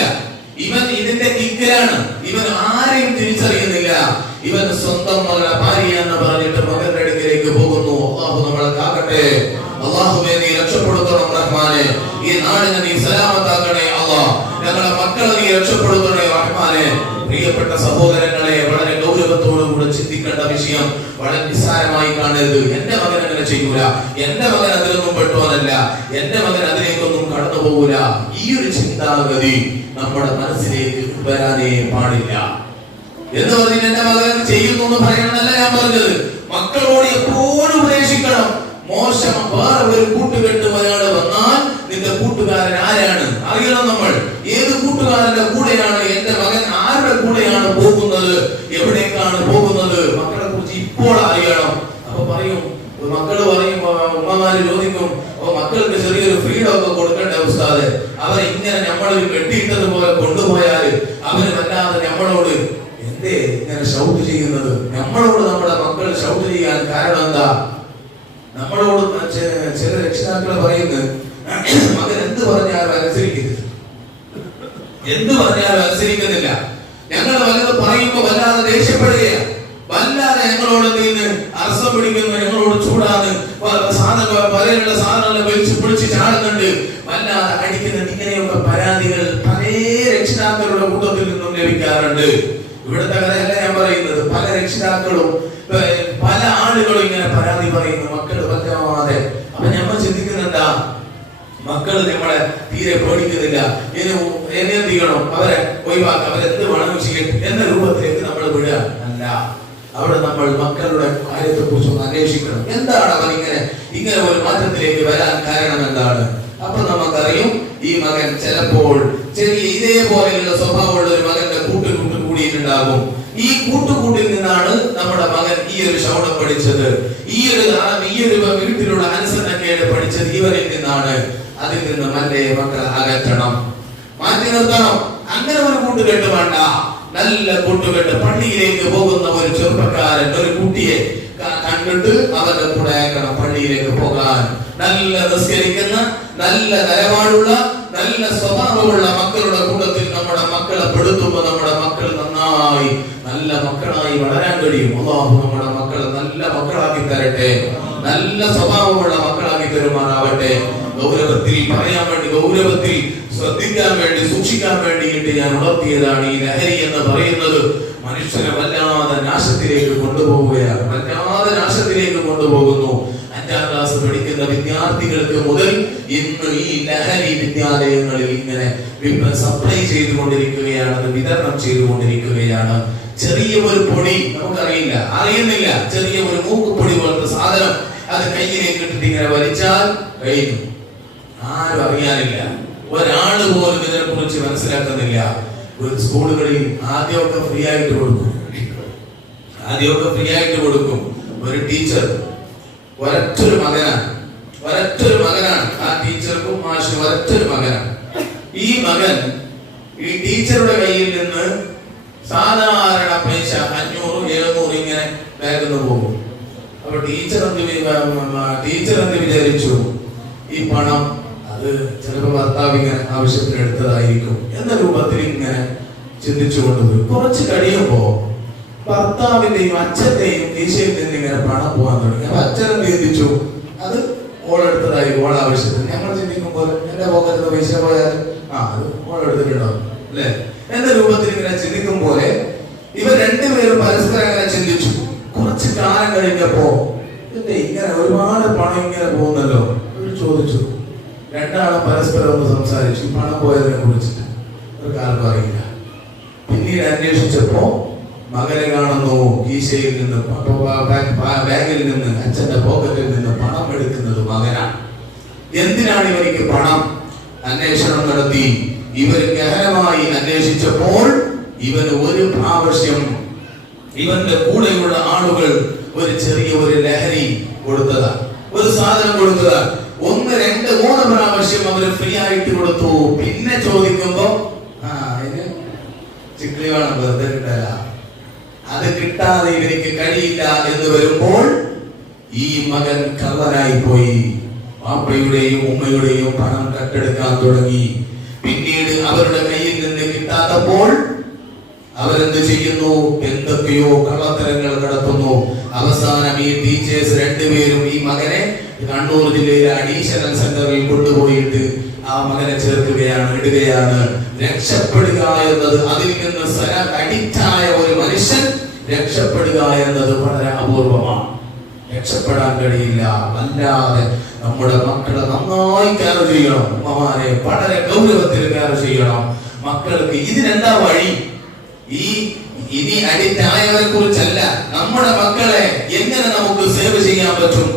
ഇവൻ ഇതിന്റെ കിക്കലാണ്. ഇവൻ ആരെയും തിരിച്ചറിയുന്നില്ല. ഇവൻ സ്വന്തം മകളെ ഭാര്യ എന്ന് പറഞ്ഞിട്ട് മകന്റെ അടുക്കിലേക്ക് പോകുന്നു. അള്ളാഹു നമ്മളെ കാക്കട്ടെ. അള്ളാഹുവേ, നീ രക്ഷപ്പെടുത്തണം റഹ്മാനെ. ഈ നാടിനെ നീ സലാമത്താക്കണേ അള്ളാഹ്. ഞങ്ങളെ മക്കളെ നീ രക്ഷപ്പെടുത്തണേ റഹ്മാനെ. പ്രിയപ്പെട്ട സഹോദരങ്ങളെ, വളരെ ഗൗരവത്തോടുകൂടെ ചിന്തിക്കേണ്ട വിഷയം. വളരെ നിസ്സാരമായി കാണരുത്. എന്റെ മകൻ അങ്ങനെ ചെയ്യൂല, എന്റെ മകൻ അതിലൊന്നും പെട്ടോനല്ല, എന്റെ മകൻ അതിലേക്കൊന്നും കടന്നു പോകൂല. ഈ ഒരു ചിന്താഗതി നമ്മുടെ മനസ്സിലേക്ക് വരാനേ പാടില്ല. എന്ന് പറഞ്ഞിട്ട് എന്റെ മകൻ ചെയ്യുന്നു എന്ന് പറയണമെന്നല്ല ഞാൻ പറഞ്ഞത്. മക്കളോട് എപ്പോഴും ഉപദേശിക്കണം. മോശം വേറെ ഒരു കൂട്ടുകെട്ട് ഒരാൾ വന്നാൽ നിന്റെ കൂട്ടുകാരൻ ആരാണ് അറിയണം. നമ്മൾ ഏത് കൂട്ടുകാരന്റെ കൂടെയാണ് എന്റെ മകൻ, ആരുടെ കൂടെയാണ് പോകുന്നത്, എവിടേക്കാണ് പോകുന്നത്, മക്കളെ കുറിച്ച് ഇപ്പോൾ അറിയണം. അപ്പൊ പറയും, മക്കള് പറയും, ഉമ്മമാര് ചോദിക്കും, മക്കൾക്ക് ചെറിയൊരു ഫ്രീഡം ഒക്കെ കൊടുക്കണ്ടേ ഉസ്താദ്? അവരെ ഇങ്ങനെ നമ്മളൊരു കെട്ടിയിട്ടതുപോലെ കൊണ്ടുപോയാല് അവര് വല്ലാതെ നമ്മളോട് എന്തേ ഇങ്ങനെ ഷൗട്ട് ചെയ്യുന്നത്? നമ്മളോട് നമ്മുടെ മക്കൾ ഷൗട്ട് ചെയ്യാൻ കാരണം എന്താ? നമ്മളോട് ചില രക്ഷിതാക്കൾ പറയുന്നത് മകൻ എന്ത് പറഞ്ഞാലും അനുസരിക്കരുത്, എന്ത് പറഞ്ഞാലും അനുസരിക്കുന്നില്ല. ഞങ്ങൾ വല്ലത് പറയുമ്പോൾ വല്ലാതെ ദേഷ്യപ്പെടുകയാണ്, വല്ലാതെ ഞങ്ങളോട് നിന്ന് അർസം പിടിക്കുന്നു, ഞങ്ങളോട് ചൂടാന്ന് പലരുള്ള സാധനങ്ങൾ വലിച്ചു പിടിച്ച് ചാടുന്നുണ്ട്, വല്ലാതെ അടിക്കുന്നുണ്ട്. ഇങ്ങനെയൊക്കെ പരാതികൾ പല രക്ഷിതാക്കളുടെ കൂട്ടത്തിൽ നിന്നും ലഭിക്കാറുണ്ട്. ഇവിടുത്തെ കഥയല്ല ഞാൻ പറയുന്നത്. പല രക്ഷിതാക്കളും പല ആളുകളും ഇങ്ങനെ പരാതി പറയുന്നു, മക്കൾ പറ്റാതെ. അപ്പൊ നമ്മൾ ചിന്തിക്കുന്നുണ്ടാ, മക്കള് നമ്മളെ തീരെ പേടിക്കുന്നില്ല, ഇനി എന്ത് ചെയ്യണം, അവരെ ഒഴിവാക്കാം, അവരെന്ത് വേണം ചെയ്യട്ടെ എന്ന രൂപത്തിലേക്ക് നമ്മൾ വിടുക അല്ല. അവിടെ നമ്മൾ മക്കളുടെ കാര്യത്തെ കുറിച്ച് ഒന്ന് അന്വേഷിക്കണം. എന്താണ് അവൻ ഇങ്ങനെ ഒരു മാറ്റത്തിലേക്ക് വരാൻ കാരണം എന്താണ്? അപ്പൊ നമുക്കറിയും, ഈ മകൻ ചിലപ്പോൾ ചെറിയ ഇതേപോലെയുള്ള സ്വഭാവമുള്ള ഒരു മകന്റെ കൂട്ടിൽ കൂടിയിട്ടുണ്ടാകും. ഈ കൂട്ടുകൂട്ടിൽ നിന്നാണ് നമ്മുടെ മകൻ ഈ ഒരു ശൗടം പഠിച്ചത്, ഈ ഒരു വീട്ടിലുള്ള അനുസരണക്കേട് പഠിച്ചത് ഇവരിൽ നിന്നാണ്. അതിൽ നിന്ന് മല്ലേ മക്കളെ അകറ്റണം, മാറ്റി നിർത്തണം. അങ്ങനെ ഒരു കൂട്ടുകെട്ട് വേണ്ട. നല്ല കൂട്ടുകെട്ട്. പള്ളിയിലേക്ക് പോകുന്ന ഒരു ചെറുപ്പക്കാരൻ ഒരു കുട്ടിയെ കണ്ടിട്ട് അവന്റെ കൂടെ അയക്കണം പള്ളിയിലേക്ക് പോകാൻ. നല്ല നിസ്കരിക്കുന്ന, നല്ല നിലപാടുള്ള, നല്ല സ്വഭാവമുള്ള മക്കളുടെ കൂട്ടത്തിൽ നമ്മുടെ മക്കളെ പെടുത്തുമ്പോൾ നമ്മുടെ മക്കൾ നന്നായി നല്ല മക്കളായി വളരാൻ കഴിയും. അല്ലാഹു നമ്മുടെ മക്കളെ നല്ല മക്കളാക്കി തരട്ടെ, നല്ല സ്വഭാവമുള്ള മക്കളാക്കി തരുമാറാവട്ടെ. ഗൗരവത്തിൽ പറയാൻ വേണ്ടി, ഗൗരവത്തിൽ ശ്രദ്ധിക്കാൻ വേണ്ടി, സൂക്ഷിക്കാൻ വേണ്ടിയിട്ട് ഞാൻ ഉണർത്തിയതാണ്. ഈ ലഹരി എന്ന് പറയുന്നത് മനുഷ്യനെ വല്ലാതെ നാശത്തിലേക്ക് കൊണ്ടുപോവുകയാണ്, വല്ലാതെ നാശത്തിലേക്ക് കൊണ്ടുപോകുന്നു. 5ാം ക്ലാസ് പഠിക്കുന്ന വിദ്യാർത്ഥികൾക്ക് മുതൽ ഇന്ന് ഈ ലഹരി വിദ്യാലയങ്ങളിൽ ഇങ്ങനെ സപ്ലൈ ചെയ്തുകൊണ്ടിരിക്കുകയാണ്, വിതരണം ചെയ്തുകൊണ്ടിരിക്കുകയാണ്. ചെറിയ ഒരു പൊടി അറിയുന്നില്ല, ചെറിയ ഒരു മൂക്കുപൊടി പോലത്തെ സാധനം അത് കയ്യിലേക്ക് ഇട്ടിട്ട് ഇങ്ങനെ വലിച്ചാൽ കഴിഞ്ഞു. ആരും അറിയാനില്ല, ഒരാള് പോലും ഇതിനെ കുറിച്ച് മനസ്സിലാക്കുന്നില്ല. ഒരു സ്കൂളുകളിൽ ആദ്യമൊക്കെ ഫ്രീ ആയിട്ട് കൊടുക്കും. ഒരു ടീച്ചർ ഒരൊറ്റൊരു മകനാണ്. ആ ടീച്ചർക്കും മാഷിനും ഒരൊറ്റൊരു മകനാണ്. ഈ മകൻ ഈ ടീച്ചറുടെ കയ്യിൽ നിന്ന് സാധാരണ പൈസ 500-700 ഇങ്ങനെ ബാഗിൽ പോകും. അപ്പൊ ടീച്ചർ എന്ത് വിചാരിച്ചു, ഈ പണം അത് ചിലപ്പോൾ ഭർത്താവ് ഇങ്ങനെ ആവശ്യത്തിന് എടുത്തതായിരിക്കും എന്ന രൂപത്തിൽ ഇങ്ങനെ ചിന്തിച്ചു കൊണ്ടുപോയി. കുറച്ച് കഴിയുമ്പോ ഭർത്താവിന്റെയും അച്ഛന്റെയും കീശയിൽ നിന്ന് ഇങ്ങനെ പണം പോകാൻ തുടങ്ങി. അപ്പൊ അച്ഛൻ എന്ത് ചിന്തിച്ചു, അത് ഓളെടുത്തതായിരിക്കും, ഓൾ ആവശ്യത്തിന്. ഞങ്ങൾ ചിന്തിക്കുമ്പോൾ എന്റെ പോക്കറ്റ് പൈസ പോയാൽ അത് ഓളെടുത്തിട്ടുണ്ടാവും അല്ലെ എന്ന രൂപത്തിൽ ഇങ്ങനെ ചിന്തിക്കും പോലെ ഇവർ രണ്ടുപേരും പരസ്പരം അങ്ങനെ ചിന്തിച്ചു. കുറച്ച് കാലം കഴിഞ്ഞപ്പോ ഇങ്ങനെ ഒരുപാട് പണം ഇങ്ങനെ പോകുന്നല്ലോ ചോദിച്ചു. രണ്ടാളും പരസ്പരം ഒന്ന് സംസാരിച്ചു, പണം പോയതിനെ കുറിച്ചിട്ട് ഒരു കാര്യം അറിയില്ല. പിന്നീട് അന്വേഷിച്ചപ്പോ മകനെ കാണുന്നു, കീശയിൽ നിന്ന് ബാഗിൽ നിന്ന് അച്ഛന്റെ പോക്കറ്റിൽ നിന്ന് പണം എടുക്കുന്നത് മകനാണ്. എന്തിനാണ് ഇവർക്ക് പണം? അന്വേഷണം നടത്തി. ഇവർ ഗഹനമായി അന്വേഷിച്ചപ്പോൾ ഇവന് ഒരു പ്രാവശ്യം ഇവന്റെ കൂടെയുള്ള ആളുകൾ ഒരു ചെറിയ ഒരു ലഹരി കൊടുത്തതാ, ഒരു സാധനം കൊടുത്തതാ. 1, 2, 3 പ്രാവശ്യം അവര് ഫ്രീ ആയിട്ട് കൊടുത്തു. പിന്നെ ചോദിക്കുമ്പോ അതിന് ചിക്ലി വേണം, വെറുതെ കിട്ടല, അത് കിട്ടാതെ ഇവർക്ക് കഴിയില്ല എന്ന് വരുമ്പോൾ ഈ മകൻ കള്ളനായി പോയി. വാപ്പയുടെയും ഉമ്മയുടെയും പണം കട്ടെടുക്കാൻ തുടങ്ങി. പിന്നീട് അവരുടെ കയ്യിൽ നിന്ന് കിട്ടാത്തപ്പോൾ അവരെന്ത് ചെയ്യുന്നു? എന്തൊക്കെയോ കള്ളത്തരങ്ങൾ നടത്തുന്നു. അവസാനം ഈ ടീച്ചേഴ്സ് രണ്ടുപേരും ഈ മകനെ കണ്ണൂർ ജില്ലയിലെ അഡീഷണൽ സെന്ററിൽ കൊണ്ടുപോയിട്ട് ആ മകനെ ഇടുകയാണ്. രക്ഷപ്പെടുക എന്നത്, അതിൽ നിന്ന് അഡിക്റ്റായ ഒരു മനുഷ്യൻ രക്ഷപ്പെടുക എന്നത് വളരെ അപൂർവമാണ്. രക്ഷപ്പെടാൻ കഴിയില്ല. വല്ലാതെ നമ്മുടെ മക്കളെ നന്നായി കെയർ ചെയ്യണം. ഉമ്മമാരെ വളരെ ഗൗരവത്തിൽ കെയർ ചെയ്യണം. മക്കൾക്ക് ഇതിനെന്താ വഴി? ഇനി അഡിക്റ്റ് ആയവരെ കുറിച്ചല്ല, നമ്മുടെ മക്കളെ എങ്ങനെ നമുക്ക് സേവ് ചെയ്യാൻ പറ്റും,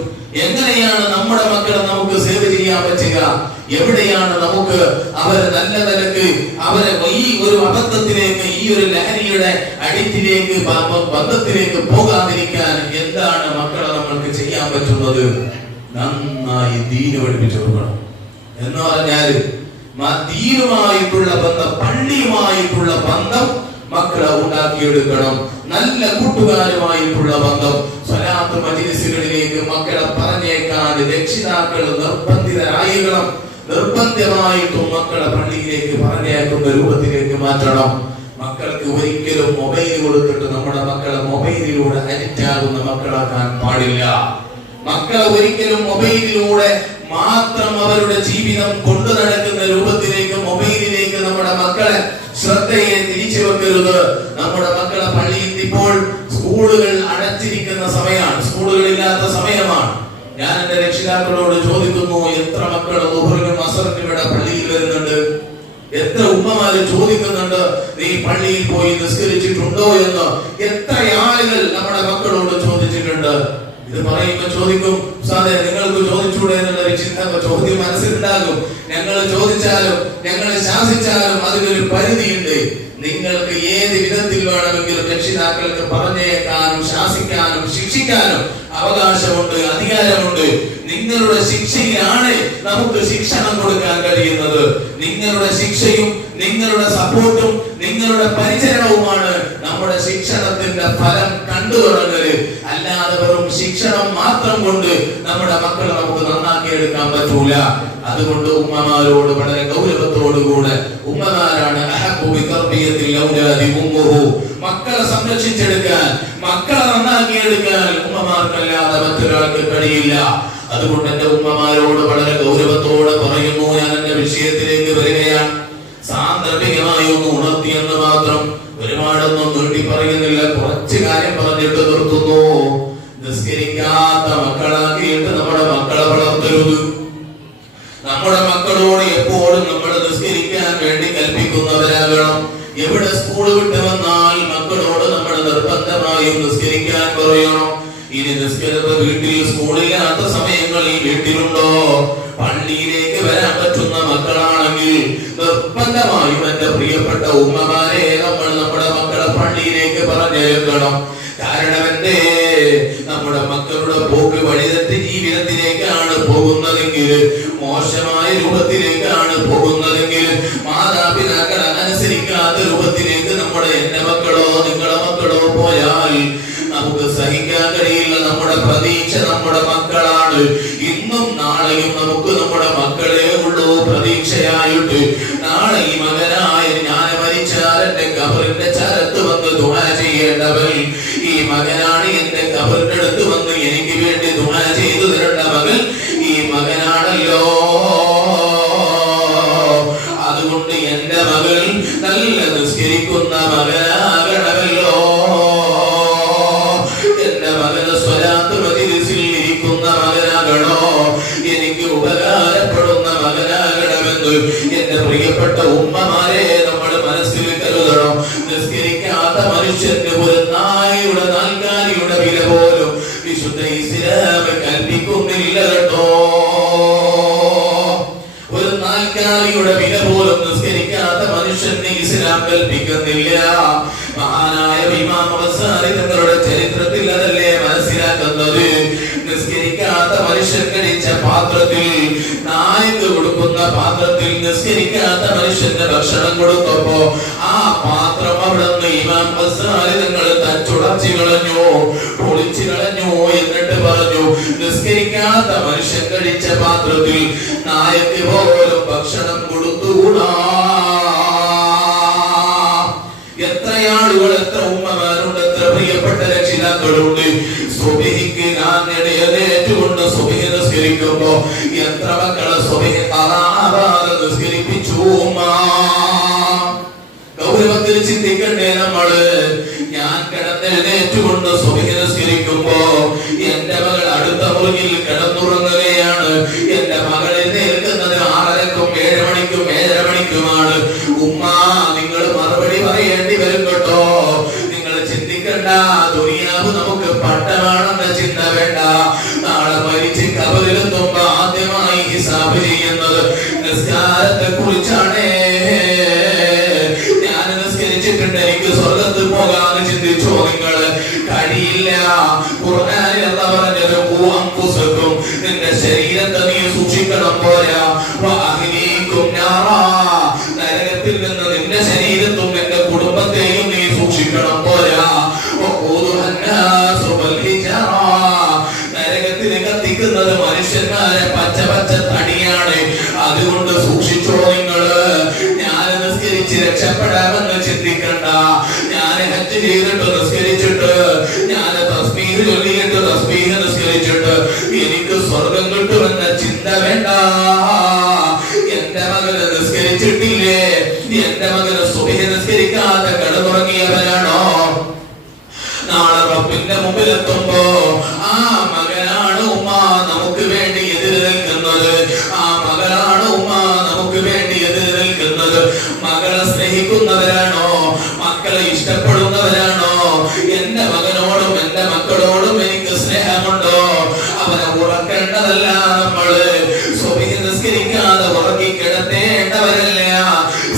എങ്ങനെയാണ് നമ്മുടെ മക്കളെ നമുക്ക് സേവ് ചെയ്യാൻ പറ്റുക, എവിടെയാണ് നമുക്ക് അവരെ നല്ല നിലക്ക് അവരെ ഈ ഒരു അബദ്ധത്തിലേക്ക്, ഈ ഒരു ലഹരിയുടെ അഡിക്റ്റിലേക്ക്, ബന്ധത്തിലേക്ക് പോകാതിരിക്കാൻ എന്താണ് മക്കളെ നമ്മൾക്ക് ചെയ്യാൻ പറ്റുന്നത്? നന്നായി ദീന് പഠിപ്പിച്ചു കൊടുക്കണം. എന്ന് പറഞ്ഞാല് ദീനുമായിട്ടുള്ള ബന്ധം, പള്ളിയുമായിട്ടുള്ള ബന്ധം മക്കളെ ഉണ്ടാക്കിയെടുക്കണം. നല്ല കൂട്ടുകാരുമായിട്ടുള്ള ബന്ധം. സ്വലാത്ത് മജ്‌ലിസുകളിലേക്ക് മക്കളെ പറഞ്ഞേക്കാൻ രക്ഷിതാക്കൾ നിർബന്ധിതരായിക്കണം. നിർബന്ധമായിട്ടും മക്കളെ പള്ളിയിലേക്ക് പറഞ്ഞേക്കുന്ന രൂപത്തിലേക്ക് മാറ്റണം. മക്കൾക്ക് ഒരിക്കലും മൊബൈൽ കൊടുത്തിട്ട് നമ്മുടെ മക്കളെ മൊബൈലിലൂടെ അഡിക്റ്റ് ആകുന്ന മക്കളാക്കാൻ പാടില്ല. മക്കളെ ഒരിക്കലും മൊബൈലിലൂടെ മാത്രം അവരുടെ ജീവിതം കൊണ്ടു നടക്കുന്ന രൂപത്തിലേക്ക് മൊബൈലിലേക്ക് നമ്മുടെ മക്കളെ ശ്രദ്ധയെ തിരിച്ചു വെക്കരുത്. നമ്മുടെ മക്കളെ പള്ളിയിൽ ഇപ്പോൾ സ്കൂളുകൾ അടച്ചിരിക്കുന്ന സമയമാണ്, സ്കൂളുകളില്ലാത്ത സമയമാണ്. ഞാൻ എന്റെ രക്ഷിതാക്കളോട് ചോദിക്കുന്നു, എത്ര മക്കൾ ദുഹറിനും അസറിനും ഇവിടെ പള്ളിയിൽ വരുന്നുണ്ട്? എത്ര ഉമ്മമാര് ചോദിക്കുന്നുണ്ട്, നീ പള്ളിയിൽ പോയി നിസ്കരിച്ചിട്ടുണ്ടോ എന്ന്? എത്ര ആളുകൾ നമ്മുടെ മക്കളോട് ചോദിച്ചിട്ടുണ്ട്. ഇത് പറയുമ്പോ ചോദിക്കും, ഉസ്താദേ നിങ്ങൾക്ക് ചോദിച്ചൂടെ എന്നുള്ളൊരു ചിന്ത ചോദ്യം മനസ്സിലുണ്ടാകും. ഞങ്ങൾ ചോദിച്ചാലും ഞങ്ങൾ ശാസിച്ചാലും അതിനൊരു പരിധിയുണ്ട്. നിങ്ങൾക്ക് ഏത് വിധത്തിൽ വേണമെങ്കിലും രക്ഷിതാക്കൾക്ക് പറഞ്ഞേക്കാനും ശാസിക്കാനും ശിക്ഷിക്കാനും അവകാശമുണ്ട്, അധികാരമുണ്ട്. നിങ്ങളുടെ ശിക്ഷയിലാണ് നമുക്ക് ശിക്ഷണം കൊടുക്കാൻ കഴിയുന്നത്. നിങ്ങളുടെ ശിക്ഷയും നിങ്ങളുടെ സപ്പോർട്ടും നിങ്ങളുടെ പരിചരണവുമാണ് നമ്മുടെ ശിക്ഷണത്തിന്റെ ഫലം കണ്ടു തുടങ്ങല്. അല്ലാതെ വെറും ശിക്ഷണം മാത്രം കൊണ്ട് നമ്മുടെ മക്കളെ നമുക്ക് നന്നാക്കി എടുക്കാൻ പറ്റൂല. അതുകൊണ്ട് ഉമ്മമാരോട് വളരെ ഗൗരവത്തോടുകൂടെ, ഉമ്മമാരാണ് മക്കളെ സംരക്ഷിച്ചെടുക്കാൻ, മക്കളെ നന്നാക്കിയെടുക്കാൻ ഉമ്മമാർക്കല്ലാതെ മറ്റൊരാൾക്ക് കഴിയില്ല. അതുകൊണ്ട് എന്റെ ഉമ്മമാരോട് വളരെ ഗൗരവത്തോടെ പറയുന്നു. ഞാൻ എന്റെ വിഷയത്തിലേക്ക് വരികയാണ്. സാന്ദർഭികമായി ഒന്ന് ഉണർത്തിയെന്ന് മാത്രം, ഒരുപാടൊന്നും നീട്ടി പറയുന്നില്ല. കുറച്ച് കാര്യം പറഞ്ഞിട്ട് നിർത്തുന്നു. നിസ്കരിക്കാത്ത മക്കളാക്കിയിട്ട് നമ്മുടെ മക്കളെ വളർത്തരുത്. നമ്മുടെ മക്കളോട് എപ്പോഴും നമ്മൾ നിസ്കരിക്കാൻ വേണ്ടി കൽപ്പിക്കുന്നവരാകണം. എവിടെ സ്കൂൾ വിട്ട് വന്നാൽ മക്കളോട് നമ്മൾ നിർബന്ധമായും നിസ്കരിക്കാൻ പറയണം. ഇനി നിസ്കരിച്ച വീട്ടിൽ സ്കൂളില്ലാത്ത സമയങ്ങളിൽ വീട്ടിലുണ്ടോ, പള്ളിയിലേക്ക് വരാൻ പറ്റുന്ന മക്കളാണെങ്കിൽ നിർബന്ധമായും എന്റെ പ്രിയപ്പെട്ട ഉമ്മമാരെ നമ്മൾ നമ്മുടെ മക്കളെ പള്ളിയിലേക്ക് പറഞ്ഞേക്കണം. കാരണം എന്തേ, നമ്മുടെ മക്കളുടെ പോക്ക് വഴിതെറ്റി ജീവിതത്തിലേക്കാണ് പോകുന്നതെങ്കിൽ, മോശമായ രൂപത്തിലേക്കാണ് പോകുന്നതെങ്കിൽ, മാതാപിതാക്കളെ അനുസരിക്കാത്ത രൂപത്തിലേക്ക് നമ്മുടെ എന്റെ മക്കളോ നിങ്ങളുടെ മക്കളോ പോയാൽ നമുക്ക് സഹിക്കാൻ കഴിയില്ല. നമ്മുടെ പ്രതീക്ഷ നമ്മുടെ മക്കളാണ്. ഇന്നും നാളെയും നമുക്ക് നമ്മുടെ മക്കളെ ഉള്ളൂ പ്രതീക്ഷയായിട്ട്. നാളെ ഈ മകനായ ഞാൻ മരിച്ചാൽ എന്റെ ഖബറിന്റെ ചരത്ത് വന്ന് ദുആ ചെയ്യേണ്ടവൻ ഈ മകനാണ്. എന്റെ ഖബറിന്റെ അടുത്ത് വന്ന് എനിക്ക് വേണ്ടി ദുആ ചെയ്തു തരേണ്ട മകൻ ഈ മകനാണല്ലോ. അതുകൊണ്ട് എന്റെ മകൾ നല്ല നിസ്കരിക്കുന്ന മകനാകണമല്ലോ. എന്റെ മകന് സ്വലാത്ത് മജ്‌ലിസിൽ ഇരിക്കുന്ന മകനാകണോ, എനിക്ക് ഉപകാരപ്പെടുന്ന മകനാകണമെന്ന് എന്റെ പ്രിയപ്പെട്ട ഉമ്മമാരെ നമ്മൾ മനസ്സിൽ കരുതണം. നിസ്കരിക്കാത്ത മനുഷ്യന്റെ ഒരു നായയുടെ നാൽക്കാലിയുടെ വില പോലും വിശുദ്ധ ഇസ്ലാം കൽപ്പിക്കുന്നില്ല കേട്ടോ. ഒരു നാൽക്കാലിയുടെ വില പോലും നിസ്കരിക്കാത്ത മനുഷ്യന് ഇസ്ലാം കൽപ്പിക്കുന്നില്ല. മഹാനായ ഇമാം ഗസാലി തങ്ങളുടെ ചരിത്രത്തിൽ അതല്ലേ മനസ്സിലാക്കുന്നത്. നിസ്കരിക്കാത്ത മനുഷ്യൻ കഴിച്ച പാത്രത്തിൽ, നായ്ക്ക് കൊടുക്കുന്ന പാത്രത്തിൽ നിസ്കരിക്കാത്ത മനുഷ്യന്റെ ഭക്ഷണം കൊടുത്തപ്പോ ആ പാത്രം അവിടെ നിന്ന് ഇമാം ഗസാലി തങ്ങൾ തച്ചുടച്ചു കളഞ്ഞു, പൊളിച്ചു കളഞ്ഞു. എന്നിട്ട് പറഞ്ഞു, നിസ്കരിക്കാത്ത മനുഷ്യൻ കഴിച്ച പാത്രത്തിൽ നായക്ക് പോലും ഭക്ഷണം കൊടുത്തുകൂടാ. എത്രയാളുകൾ, എത്ര ഉമ്മമാരുണ്ട്, എത്ര പ്രിയപ്പെട്ട രക്ഷിതാക്കളുണ്ട്. സുബ്ഹിക്ക് ഞാൻ എഴുന്നേറ്റുകൊണ്ട് സുബ്ഹി നിസ്കരിക്കുമ്പോ എത്ര മക്കളെ സുബ്ഹി ഖളാഅ നിസ്കരിപ്പിച്ചു. ഗൗരവത്തിൽ ചിന്തിക്കണ്ടേ നമ്മള്. ഞാൻ കിടന്നെഴുന്നേറ്റുകൊണ്ട് സുബ്ഹി നിസ്കരിക്കുമ്പോ എന്റെ മകൾ അടുത്ത മുറിയിൽ കിടന്നുറങ്ങുകയാണ്. എന്റെ മകളെ നേരിടുന്നത് 6:30ക്കും 7 മണിക്കും 7:30 മണിക്കുമാണ്. ഉമ്മ, നിങ്ങൾ മറുപടി പറയേണ്ടി വരും കേട്ടോ. നിങ്ങൾ ചിന്തിക്കണ്ട, ദുനിയാവ് നമുക്ക് പട്ടമാണെന്ന ചിന്ത വേണ്ട. നാളെ മരിച്ച് ഖബറിലെത്തുമ്പോ ആദ്യമായി ഹിസാബ് ചെയ്യുന്നത് നിസ്കാരത്തെ കുറിച്ചാണ്. ഞാൻ നിസ്കരിച്ചിട്ടുണ്ട്, എനിക്ക് സ്വർഗത്തിൽ പോകാന്ന് ചിന്തിച്ചോ നിങ്ങൾ? കഴിയില്ല. ഖുർആനിൽ അല്ലാഹു പറഞ്ഞത് അൻഫുസക്കും, നിന്റെ ശരീരത്തെ നീ സൂക്ഷിക്കണം. പോരാ, വഅഹ്ലീകും നാറാ, നരകത്തിൽ നിന്ന് നിന്റെ ശരീരത്തും നിന്റെ കുടുംബത്തെയും നീ നരകത്തിന് കത്തിക്കുന്നത് മനുഷ്യന്മാരെ പച്ച പച്ച തടിയാണ്. അതുകൊണ്ട് സൂക്ഷിച്ചോ നിങ്ങള്. ഞാൻ നിസ്കരിച്ച് രക്ഷപ്പെടാമെന്ന് ചിന്തിക്കണ്ട. ഞാൻ ഹജ്ജ് ചെയ്തിട്ട് നിസ്കരിച്ചിട്ട്, ഞാൻ തസ്ബീഹ് ചൊല്ലിയിട്ട് തസ്ബീഹ് നിസ്കരിച്ചിട്ട് എനിക്ക് സ്വർഗം കിട്ടുമെന്ന ചിന്ത വേണ്ട. എന്റെ മകന് നിസ്കരിച്ചിട്ടില്ലേ? എന്റെ മകന് സുബഹി നിസ്കരിക്കാതെ കിടന്നുറങ്ങിയവനാണോ? നാളെ റബ്ബിന്റെ മുമ്പിൽ എത്തുമ്പോ ആ മകനാണ് ഉമ്മ നമുക്ക് വേണ്ടി എതിര് നിൽക്കുന്നത്. ആ മകളാണ് ഉമ്മ നമുക്ക് വേണ്ടി എതിര് നിൽക്കുന്നത്. മകളെ സ്നേഹിക്കുന്നവരാണോ? മക്കളെ ഇഷ്ടപ്പെടുന്നവരാണോ? എന്റെ മകനോടും എന്റെ മക്കളോടും എനിക്ക് സ്നേഹമുണ്ടോ? അവനെ ഉറക്കേണ്ടതല്ല. നമ്മള് സുബഹി നിസ്കരിക്കാതെ ഉറക്കി കിടത്തേണ്ടവരല്ല.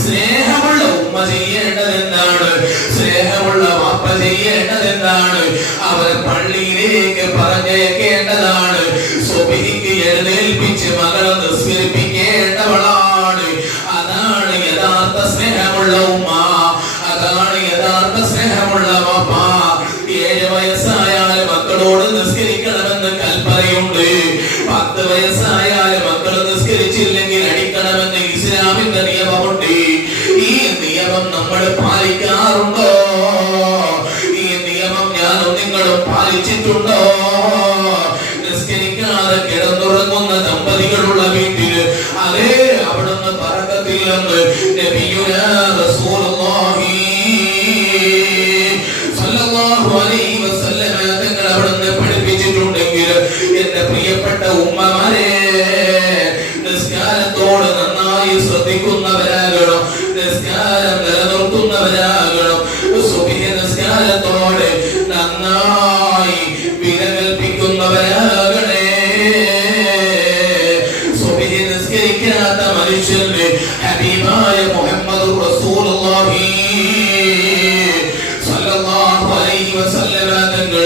സ്നേഹമുള്ള ഉമ്മ ചെയ്യേണ്ടത് എന്താണ്? സ്നേഹമുള്ള വാപ്പ ചെയ്യേണ്ടത് എന്താണ്? അവരെ പള്ളിയിലേക്ക് പറഞ്ഞേക്കേണ്ടതാണ്. സുബഹിക്ക് എഴുന്നേൽപ്പിച്ച് മകളെ നിസ്കരിപ്പിക്കേണ്ടവളാണ്. അതാണ് യഥാർത്ഥ സ്നേഹമുള്ള ഉമ്മ. അതാണ് യഥാർത്ഥ സ്നേഹമുള്ള വാപ്പ. 7 വയസ്സായാൽ മക്കളോട് നിസ്കരിക്കണമെന്ന് കൽപ്പനയുണ്ട്. 10 വയസ്സായാൽ മക്കൾ നിസ്കരിച്ചില്ലെങ്കിൽ അടിക്കണമെന്ന് ഇസ്ലാമിന്റെ നിയമമുണ്ട്. ഈ നിയമം നമ്മൾ പാലിക്കാറുണ്ടോ? ഈ നിയമം ഞാനും നിങ്ങളും പാലിച്ചിട്ടുണ്ടോ? നിസ്കരിക്കാതെ കിടന്നുറങ്ങുന്ന ദമ്പതികളുള്ള വീട്ടില് അതേ അവിടുന്ന് ബറക്കത്തില്ലെന്ന് നബിയുനാ റസൂലുള്ളാഹി സ്വല്ലല്ലാഹു അലൈഹി വസല്ലം തങ്ങൾ അവിടുന്ന് പഠിപ്പിച്ചിട്ടുണ്ടെങ്കിൽ എന്റെ പ്രിയപ്പെട്ട ഉമ്മമാരെ, നിസ്കാരത്തോട് നന്നായി ശ്രദ്ധിക്കുന്നവരാകണം. നിസ്കാരം നിലനിർത്തുന്നവരാകണം. സുബഹി നിസ്കാരത്തോടെ നന്നായി വില കൽപ്പിക്കുന്നവരാകണേ. സുബഹി നിസ്കരിക്കാത്ത മനുഷ്യന് ഹബീബായ മുഹമ്മദ് റസൂലുള്ളാഹി സ്വല്ലല്ലാഹു അലൈഹി വസല്ലം തങ്ങൾ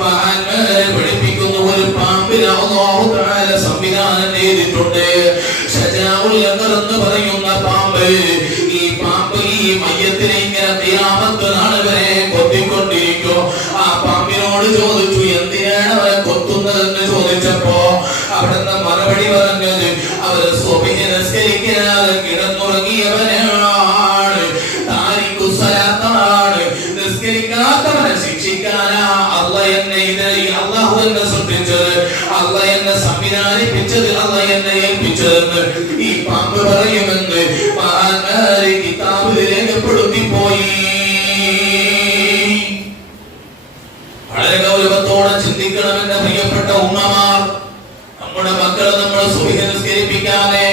മഹാന്മാരെ പഠിപ്പിക്കുന്നു. ഒരു പാമ്പിനെ അല്ലാഹു തആല സംവിധാനം ചെയ്തിട്ടുണ്ട്. ഷജാഉൽ ഖദർ എന്ന് പറയുന്ന പാമ്പ്. ഈ പാമ്പ് ഈ മയ്യത്തിനെ ഇങ്ങനെ ഖിയാമത്ത് നാൾ വരെ കൊത്തിക്കൊണ്ടിരിക്കും. ആ പാമ്പിനോട് ചോദിച്ചു, എന്തിനാണ് അവരെ കൊത്തുന്നതെന്ന് ചോദിച്ചപ്പോ അവിടുന്ന് മറുപടി പറഞ്ഞത്, അവര് സുബഹി നിസ്കരിക്കാതെ കിടന്നുറങ്ങിയവനാണ്, താരിഖു സ്വലാത്താണ്. നിസ്കരിക്കാത്തവനെ ശിക്ഷിക്കാനാ അല്ലാഹു എന്നെ സൃഷ്ടിച്ചത്, അല്ലാഹു എന്നെ സംവിധാനിപ്പിച്ചത്, അല്ലാഹു എന്നെ ഏൽപ്പിച്ചതെന്ന് ഈ പാമ്പ് പറയുമെന്ന് മഹാന്മാരെ കിതാബിൽ രേഖപ്പെടുത്തി പോയി. വളരെ ഗൗരവത്തോടെ ചിന്തിക്കണം എന്റെ പ്രിയപ്പെട്ട ഉമ്മമാർ. നമ്മുടെ മക്കളെ നമ്മൾ സുബഹി നിസ്കരിപ്പിക്കാതെ,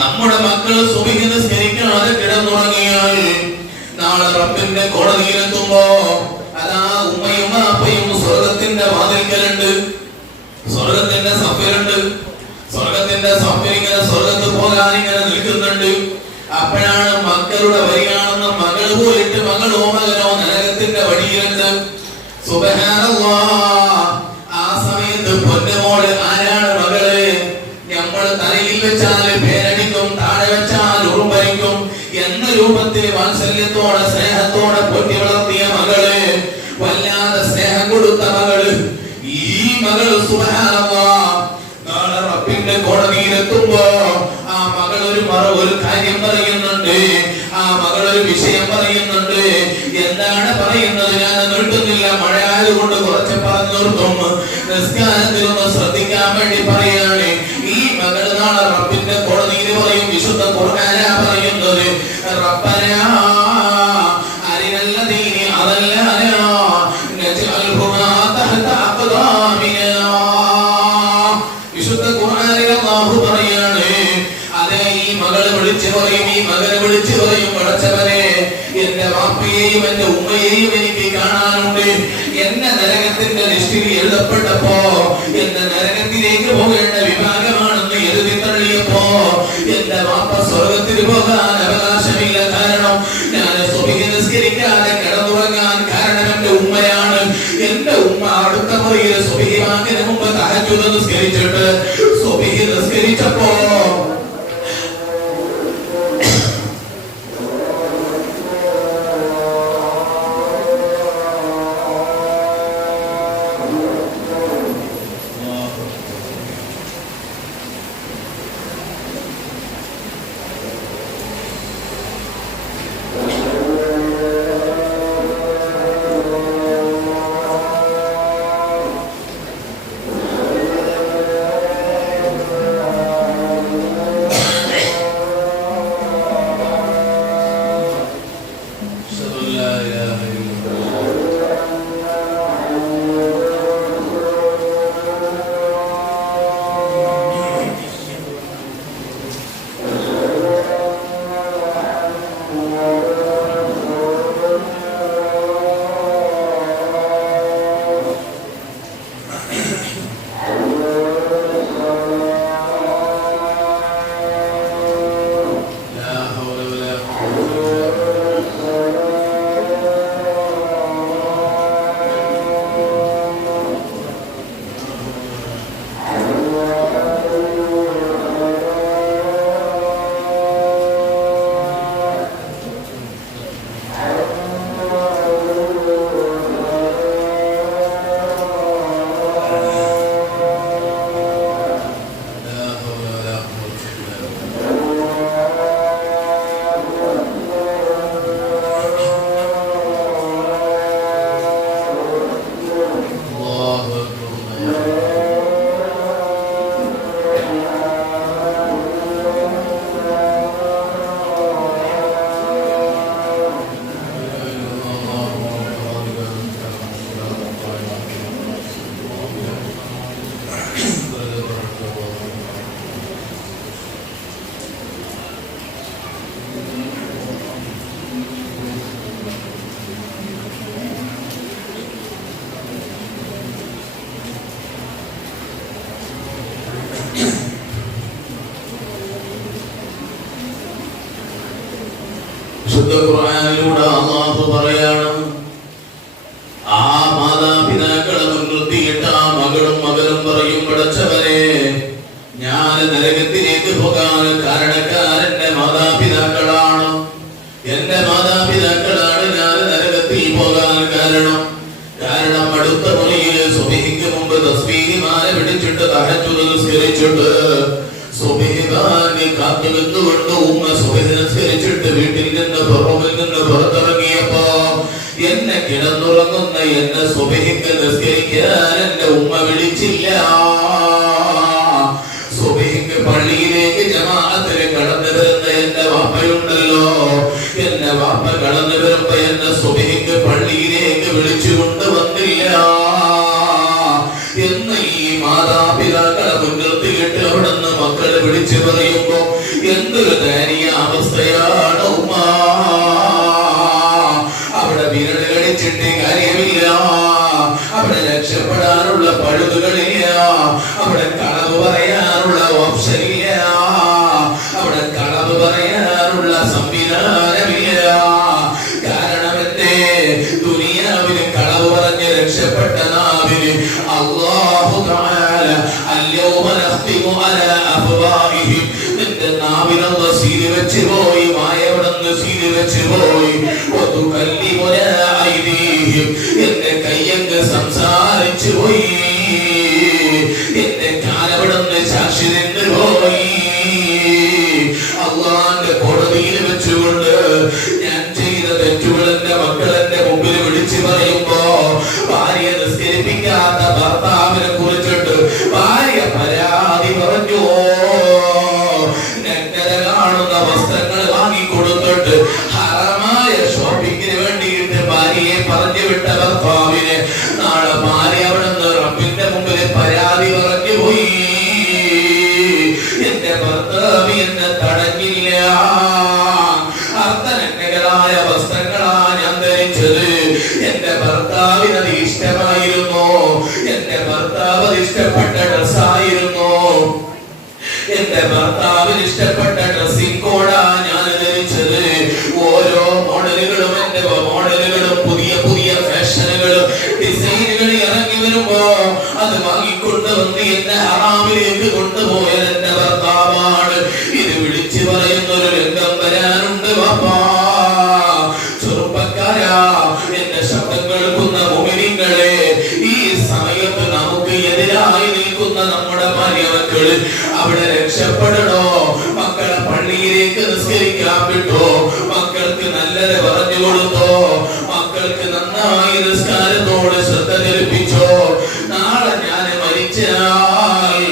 നമ്മുടെ മക്കൾ സുബഹി നിസ്കരിക്കാതെ കിടന്നുറങ്ങിയാൽ നാളെ റബ്ബിന്റെ കോടതിയിലെത്തുമ്പോ അതാ ഉമ്മയും അപ്പയും സ്വർഗത്തിന്റെ വാതിൽക്കലുണ്ട്, സ്വർഗത്തിന്റെ സഫിലുണ്ട്. സ്വർഗത്തിന്റെ സഫിൽ ഇങ്ങനെ സ്വർഗത്ത് പോകാൻ ഇങ്ങനെ നിൽക്കുന്നുണ്ട്. അപ്പോഴാണ് മക്കളുടെ വരികയാണെന്ന് മകൾ പോയിട്ട് മകളോ മകനോ നരകത്തിന്റെ വഴിയിലുണ്ട്. സുബ്ഹാനല്ലാഹ്. ആ സമയത്ത് പൊന്നുമോള് ആരാണ് മകള്? നമ്മൾ തലയിൽ വെച്ചാൽ പേരടിക്കും, താഴെ വെച്ചാൽ ഉറുമ്പരിക്കും എന്ന രൂപത്തിൽ വാത്സല്യത്തോടെ സ്നേഹത്തോടെ പൊട്ടി വളർത്തിയ മകള്, വല്ലാതെ സ്നേഹം കൊടുത്ത മകള്. ഈ മകള് സുബ്ഹാനല്ലാഹ് നാളെ റബ്ബിന്റെ കോടതിയിലെത്തുമ്പോ ആ മകൾ ഒരു കാര്യം പറയുന്നുണ്ട്. ആ മകൾ ഒരു വിഷയം പറയുന്നുണ്ട്. എന്താണ് പറയുന്നത്? ഞാൻ നിർത്തുന്നില്ല, മഴയായതുകൊണ്ട് കുറച്ച് പറഞ്ഞു നിർത്തും. നിസ്കാരത്തിലൊന്ന് ശ്രദ്ധിക്കാൻ വേണ്ടി പറയാണ്. ഈ മകൾ നാളെ റബ്ബിന്റെ കോടതിയിൽ പറയും, വിശുദ്ധ ഖുർആനാ പറയുന്നത്, റബ്ബനാ അരിനല്ലദീന അദല്ലനാ നജ്അൽഹുമാ തഹത അഖ്ദാമിനാ. വിശുദ്ധ ഖുർആനിൽ അല്ലാഹു പറയാണ്, അതേ ഈ മകളെ വിളിച്ചു പറയും, ഈ മകനെ വിളിച്ചു പറയും, പടച്ചവനെ എന്റെ വാപ്പയെയും എന്റെ ഉമ്മയെയും എനിക്ക് കാണാനുണ്ട്. എന്നെ നരകത്തിന്റെ ലിസ്റ്റിൽ എഴുതപ്പെട്ടപ്പോ എന്റെ നരകത്തിലേക്ക് പോകേണ്ട വിഭാഗമാണെന്ന് എഴുതി തള്ളിയപ്പോ എന്റെ വാപ്പ സ്വർഗത്തിൽ പോകാൻ അവകാശമില്ല. കാരണം ഞാൻ സുബഹി നിസ്കരിക്കാതെ കിടന്നുറങ്ങാൻ കാരണം എന്റെ ഉമ്മയാണ്. എന്റെ ഉമ്മ അടുത്ത മുറിയിൽ സുബഹി വാങ്ങിന് മുമ്പ് തഹജ്ജുദ് നിസ്കരിച്ചിട്ട് സുബഹി നിസ്കരിച്ചപ്പോ പറയാൻ കാരണം അടുത്ത മുറിയിൽ സുബഹിക്ക് മുമ്പ് തസ്ബീഹ് മാല പിടിച്ചിട്ട് തഹജ്ജുദ് നിസ്കരിച്ചിട്ട് സുബഹി കാത്തു നിന്നുകൊണ്ട് ഉമ്മ സുബഹി നിസ്കരിച്ചിട്ട് വീട്ടിൽ നിന്ന് പുറത്തിറങ്ങിയപ്പോ എന്നെ കിടന്നുറങ്ങുന്ന എന്നെ സുബഹിക്ക് നിസ്കരിക്കാൻ എന്റെ ഉമ്മ വിളിച്ചില്ല. സുബഹിക്ക് പള്ളിയിലേക്ക് ജമാഅത്തിന് കടന്നു വരുന്ന എന്റെ വാപ്പയുണ്ടല്ലോ, എന്റെ വാപ്പ കടന്നു വരുമ്പോ എന്നെ സുബഹിക്ക് പള്ളിയിലേക്ക് വിളിച്ചുകൊണ്ട് വന്നില്ല എന്ന് ഈ മാതാപിതാക്കളെ മുൻനിർത്തിയിട്ട് അവിടുന്ന് മക്കളെ വിളിച്ചു പറയുമ്പോ എന്തൊരു ദയനീയ അവസ്ഥയാണ് ഉമ്മ. അവിടെ വിരൽ കടിച്ചിട്ട് കാര്യമില്ല, അവിടെ രക്ഷപ്പെടാനുള്ള പഴുതുകളില്ല, അവിടെ കളവ് പറയാനുള്ള ഓപ്ഷൻ ഇല്ല, അവിടെ കളവ് പറയാനുള്ള സംവിധാനമില്ല. കാരണം എന്റെ ദുനിയാവിന് കളവ് പറഞ്ഞ് രക്ഷപ്പെട്ട നാവിന് അല്ലാഹു തആല അൽയൗമ നഖ്തിമു അലാ അഫ്വാഹിഹിം, നിന്റെ നാവിനുള്ള സീല് വെച്ച് പോയി, വായവിടുന്ന് സീല് വെച്ച് പോയി. വതുകല്ലിമുനാ ഐദീഹിം, എന്റെ കയ്യങ്ങ് സംസാരിച്ചു പോയി, എന്റെ കാലവിടുന്ന് സാക്ഷി നിന്ന് പോയി. അള്ളാന്റെ കോടതിയിൽ വെച്ചുകൊണ്ട് ഞാൻ ചെയ്ത തെറ്റുകൾ എന്റെ മക്കൾ എന്റെ മുമ്പിൽ വിളിച്ചു പറയുമ്പോ ഭാര്യ നിസ്കരിപ്പിക്കാത്ത ഭർത്താവിനെ കുറിച്ചിട്ട് ഭാര്യ പരാതി പറഞ്ഞു. നഗ്നത കാണുന്ന വസ്ത്രങ്ങൾ വാങ്ങിക്കൊടുത്തിട്ട് ഹറാമായ ഷോപ്പിങ്ങിന് വേണ്ടിയിട്ട് ഭാര്യയെ പറഞ്ഞു വിട്ട ഭർത്താവിനെ നാളെ ഭാര്യ അവിടെ നിന്ന് റബ്ബിന്റെ മുമ്പിൽ പരാതി പറഞ്ഞു പോയി. എന്റെ ഭർത്താവ് എന്നെ തടഞ്ഞില്ല, അർത്ഥനഗ്നകളായ വസ്ത്രങ്ങളാ ഞാൻ ധരിച്ചത്. എന്റെ ഭർത്താവിനത് ഇഷ്ടമായിരുന്നു, എന്റെ ഭർത്താവ് അത് ഇഷ്ടപ്പെട്ട ഡ്രസ്സായിരുന്നു, എന്റെ ഭർത്താവിന് ഇഷ്ടപ്പെട്ട ഡ്രസ്സിംഗ് കോഡാ ഞാൻ ധരിച്ചത്. ഓരോ മോഡലുകളും എന്റെ മോഡലുകളും പുതിയ പുതിയ ഫാഷനുകളും ഡിസൈനുകൾ ഇറങ്ങി വരുമ്പോ അത് വാങ്ങിക്കൊണ്ടുവന്ന് എന്നെ ഹറാമിലേക്ക് കൊണ്ടുപോയത് എന്റെ ഭർത്താവാണ്. ഇത് വിളിച്ചു പറയുന്ന ഒരു രംഗം വരാനുണ്ട് വാപ്പാ. ചെറുപ്പക്കാരാ, എന്റെ ശബ്ദം കേൾക്കുന്ന മുഅ്മിനീങ്ങളെ, ഈ സമയത്ത് നമുക്ക് എതിരായി നിൽക്കുന്ന നമ്മുടെ ഭാര്യമക്കള് അവിടെ രക്ഷപ്പെടണോ? മക്കളെ പള്ളിയിലേക്ക് നിസ്കരിക്കാൻ വിട്ടോ, മക്കൾക്ക് നല്ലത് പറഞ്ഞു കൊടുത്തോ, മക്കൾക്ക് നന്നായി നിസ്കാരത്തോട് ശ്രദ്ധ ധരിപ്പിച്ചോ. നാളെ ഞാൻ മരിച്ചാൽ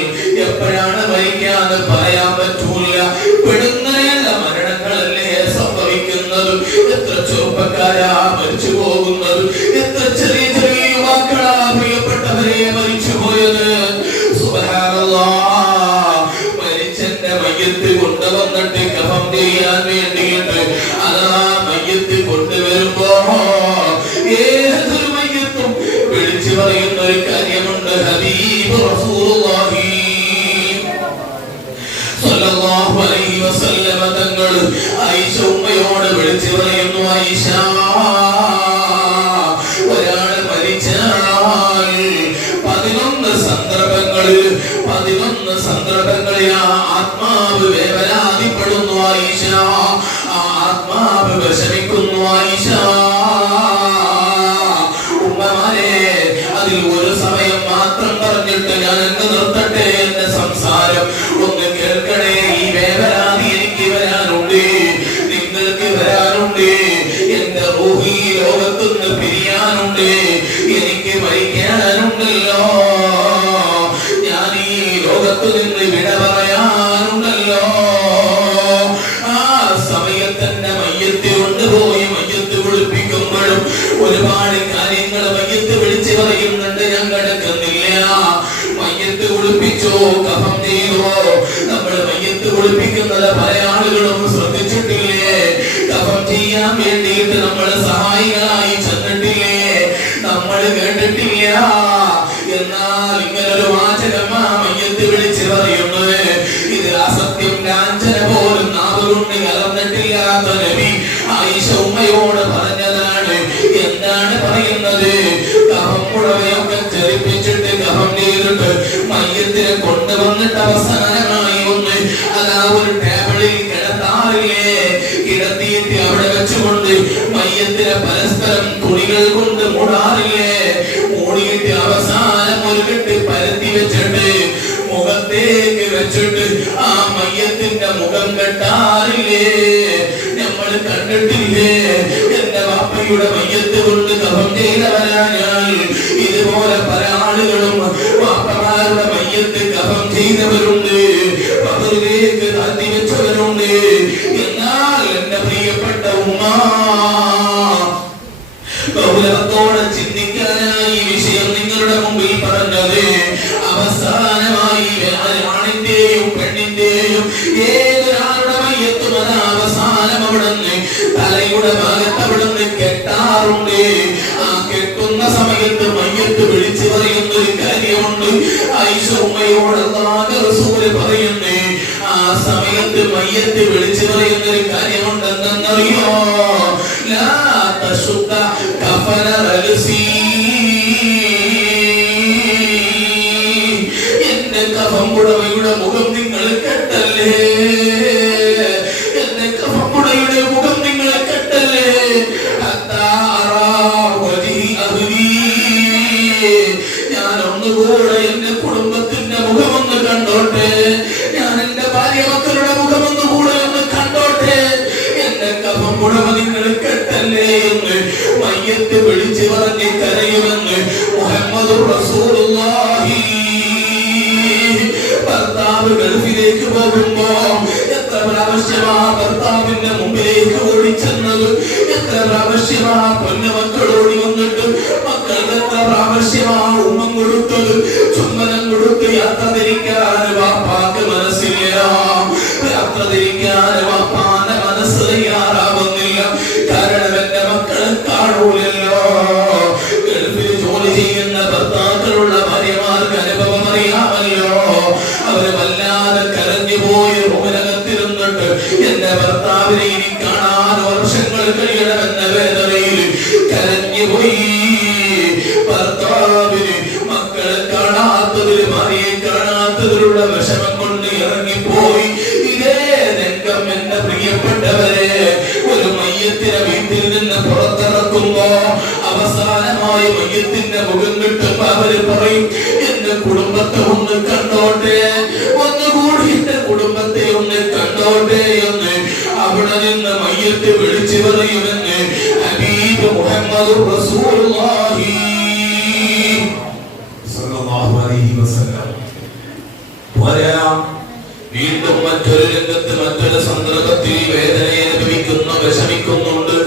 എപ്പോഴാണ് മരിക്കാന്ന് പറയാൻ പറ്റൂല. പെടുന്നതല്ല, മരണങ്ങളല്ലേ സംഭവിക്കുന്നത്. എത്ര ചെറുപ്പക്കാരാ മരിച്ചു പോകുന്നത്, എത്ര ചെറിയ ചെറിയ യുവാക്കളാ പ്രിയപ്പെട്ടവരെ മരിച്ചു പോയത്. സുബ്ഹാനല്ലാഹ്, മരിച്ചെന്റെ മയ്യത്ത് കൊണ്ടുവന്നിട്ട് കഫം ചെയ്യാൻ വേണ്ടിയിട്ട് അതാ മയ്യത്ത് കൊണ്ടുവരുമ്പോ ഏതൊരു മയ്യത്തും വിളിച്ചു പറയുന്ന ഒരു കാര്യമുണ്ട്. ഹബീബ് റസൂലുള്ളാഹി സ്വല്ലല്ലാഹു അലൈഹി വസല്ലമ തങ്ങൾ ആയിഷ ഉമ്മയോട് വിളിച്ചു പറയുന്നു, ആയിഷ, ഒരാൾ മരിച്ചാൽ 11 സന്ദർഭങ്ങളിൽ ആ ആത്മാവ് വേവലാതിപ്പെടുന്നു ആയിഷ, ആ ആത്മാവ് വിഷമിക്കുന്നു ആയിഷ. ഉമ്മമാരെ, അതിൽ ഒരു സമയം മാത്രം പറഞ്ഞിട്ട് ഞാൻ എന്നെ നിർത്തട്ടെ എന്റെ സംസാരം. ഒന്ന് കേൾക്കണേ, ഈ വേവലാതി എനിക്ക് വരാനുണ്ട്, നിങ്ങൾക്ക് വരാനുണ്ട്. എന്റെ റൂഹ് ഈ ലോകത്തുനിന്ന് പിരിയാനുണ്ട്, എനിക്ക് മരിക്കാനുണ്ടല്ലോ, ഞാൻ ഈ ലോകത്ത് നിന്ന് വിട പറയാനുണ്ടല്ലോ. ആ സമയത്തന്നെ മയ്യത്ത് കൊണ്ടുപോയി മയ്യത്ത് കുളിപ്പിക്കുമ്പോഴും ഒരുപാട് കാര്യങ്ങൾ മയ്യത്ത് വിളിച്ചു പറയുന്നുണ്ട്. ഞാൻ കിടക്കുന്നില്ല, മയ്യത്ത് കുളിപ്പിച്ചോ, കഫം ചെയ്തോ. നമ്മൾ മയ്യത്ത് കുളിപ്പിക്കുന്നത് പല ആളുകളും ശ്രദ്ധിച്ചിട്ടില്ലേ? കഫം ചെയ്യാൻ വേണ്ടിയിട്ട് നമ്മൾ സഹായികളായി ചെന്നിട്ടില്ലേ? നമ്മൾ കേട്ടിട്ടില്ല. എന്നാൽ ഇങ്ങനൊരു വാചകമാ മയ്യത്ത് വിളിച്ച് പറയുന്നത്. ഇത് അസത്യം ലാഞ്ചന പോലും നാവുകൊണ്ട് കലർന്നിട്ടില്ലാത്ത നബി ആയിഷ ഉമ്മയോട് പറഞ്ഞതാണ്. എന്താണ് പറയുന്നത്? കഫം പുടവയൊക്കെ ചെറിപ്പിച്ചിട്ട് കഫം ചെയ്തിട്ട് മയ്യത്തിനെ കൊണ്ടുവന്നിട്ട് അവസാനമായി ഒന്ന് അതാ ഒരു ടേബിളിൽ കിടത്താറില്ലേ, കിടത്തിയിട്ട് അവിടെ വെച്ചുകൊണ്ട് മയ്യത്തിനെ പരസ്പരം തുണികൾ കൊണ്ട് മൂടാറില്ലേ? മൂടിയിട്ട് അവസാനം ഒരു കെട്ട് പരത്തി വെച്ചിട്ട് മുഖത്തേക്ക് വെച്ചിട്ട് ആ മയ്യത്തിന്റെ മുഖം കെട്ടാറില്ലേ? നമ്മൾ കണ്ടിട്ടില്ലേ? എന്റെ വാപ്പയുടെ മയ്യത്ത് കൊണ്ട് കഫം ചെയ്തവരാ ഞാൻ. ഇതുപോലെ പല ആളുകളും വാപ്പമാരുടെ മയ്യത്ത് കഫം ചെയ്തവരുണ്ട്, പകലിലേക്ക് താത്തി വെച്ചവരുണ്ട്. എന്നാൽ എന്റെ പ്രിയപ്പെട്ട ഉമ്മ, ഗൗരവത്തോടെ ചിന്തിക്കാനായി വിഷയം നിങ്ങളുടെ മുമ്പിൽ പറഞ്ഞത്. അവസാനമായി ആണിന്റെയും പെണ്ണിന്റെയും ഏതൊരാളുടെ മയ്യത്തും അത് അവസാനം അവിടുന്ന് തലയുടെ ഭാഗത്ത് അവിടുന്ന് കെട്ടാറുണ്ട്. ആ കെട്ടുന്ന സമയത്ത് മയ്യത്ത് വിളിച്ചു പറയുന്ന ഒരു കാര്യമുണ്ട്. ആയിഷ ഉമ്മയോട് അല്ലാഹുവിന്റെ റസൂല് പറയുന്നു, ആ സമയത്ത് മയ്യത്ത് വിളിച്ചു പറയുന്ന ഒരു കാര്യമുണ്ട്. എന്തെന്നറിയോ? ലാ തശുദ്ദ കഫന റഅസി, എന്റെ കഫം പുടവയുടെ മുഖം നിങ്ങൾ കെട്ടല്ലേ, എന്റെ കഫം പുടവയുടെ മുഖം നിങ്ങൾ കെട്ടല്ലേ. ഞാൻ ഒന്നുകൂടെ എന്റെ കുടുംബത്തിന്റെ മുഖമൊന്ന് കണ്ടോട്ടെ, ഞാൻ എന്റെ ഭാര്യ മക്കളുടെ മുഖമൊന്നുകൂടെ ഒന്ന് കണ്ടോട്ടെ, എന്റെ കഫം പുടവ നിങ്ങൾ കെട്ടല്ലേ എന്ന് മയ്യത്ത് വിളിച്ചു പറഞ്ഞ് കരയുമെന്ന് മുഹമ്മദുർ റസൂലുള്ളാഹി. ഭർത്താവ് ഗൾഫിലേക്ക് പോകുമ്പോ എത്ര പ്രാവശ്യമാ ഭർത്താവിന്റെ മുമ്പിലേക്ക് ഓടിച്ചെന്നത്, എത്ര പ്രാവശ്യമാ പൊന്നുമക്കളോടി വന്നിട്ട് മക്കൾക്ക് എത്ര പ്രാവശ്യമാ ഉമ്മം കൊടുത്തത്, ചുമ്മനം കൊടുത്ത് യാത്ര തിരിക്കാൻ വാപ്പാക്ക് മനസ്സില്ല, യാത്ര തിരിക്കാൻ വാപ്പാന്റെ മനസ്സ് തയ്യാറാവുന്നില്ല. കാരണം എന്റെ മക്കളെ കാണൂലല്ലോ. ഗൾഫിൽ ജോലി ചെയ്യുന്ന ഭർത്താക്കളുള്ള ഭാര്യമാർക്ക് അനുഭവം അറിയാമല്ലോ. അവര് വല്ലാതെ കരഞ്ഞു പോയി റൂമിനകത്തിരുന്നിട്ട് എന്റെ ഭർത്താവിനെ ഇനി കാണാൻ വർഷങ്ങൾ കഴിയണമെന്ന വേദനയിൽ കരഞ്ഞുപോയി. ഭർത്താവിന് മക്കളെ കാണാത്തതിൽ ഭാര്യയെ കാണാത്തതിലുള്ള വിഷമം കൊണ്ട് ഇറങ്ങിപ്പോയി. ഇതേ രംഗം എന്റെ പ്രിയപ്പെട്ടവരെ ഒരു മയ്യത്തിനെ വീട്ടിൽ നിന്ന് പുറത്തിറക്കുമ്പോ അവസാനമായി മയ്യത്തിന്റെ മുഖം കിട്ടുമ്പോ അവര് പറയും, എന്റെ കുടുംബത്തെ ഒന്ന് കണ്ടോട്ടെ, ഒന്നുകൂടി എന്റെ കുടുംബത്തെ ഒന്ന് കണ്ടോട്ടെ എന്ന് അവിടെ നിന്ന് മയ്യത്ത് വിളിച്ചു പറയുമെന്ന് ഹബീബ് മുഹമ്മദുർ റസൂലുള്ളാഹി സ്വല്ലല്ലാഹു അലൈഹി വസല്ലം. വീണ്ടും മറ്റൊരു രംഗത്ത് മറ്റൊരു സന്ദർഭത്തിൽ വേദനയെ അനുഭവിക്കുന്നു, വിഷമിക്കുന്നുണ്ട്.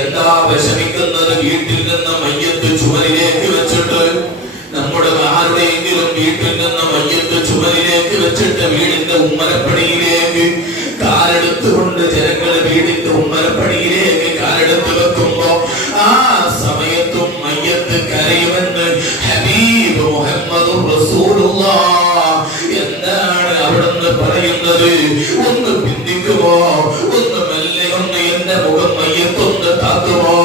എന്താ വിഷമിക്കുന്നത്? വീട്ടിൽ നിന്ന് മയ്യത്ത് ചുമരിലേക്ക് വെച്ചിട്ട്, നമ്മുടെ ആരുടെയെങ്കിലും വീട്ടിൽ നിന്ന് മയ്യത്ത് ചുമരിലേക്ക് വെച്ചിട്ട് വീടിന്റെ ഉമ്മരപ്പടിയിലേക്ക് കാലെടുത്തുകൊണ്ട് ജനങ്ങൾ വീടിന്റെ ഉമ്മരപ്പടിയിലേക്ക് കാലെടുത്ത് വെക്കുമ്പോ ആ സമയത്തും മയ്യത്ത് കരയുമെന്ന് ഹബീബ് മുഹമ്മദുർ റസൂലുള്ളാഹ്. എന്താണ് അവിടുന്ന് പറയുന്നത്? ഒന്ന് പിന്തിക്കുമോ, ഒന്ന് മെല്ലെ ഒന്ന് എന്റെ മുഖം മയ്യത്തൊന്ന് താത്തുമോ,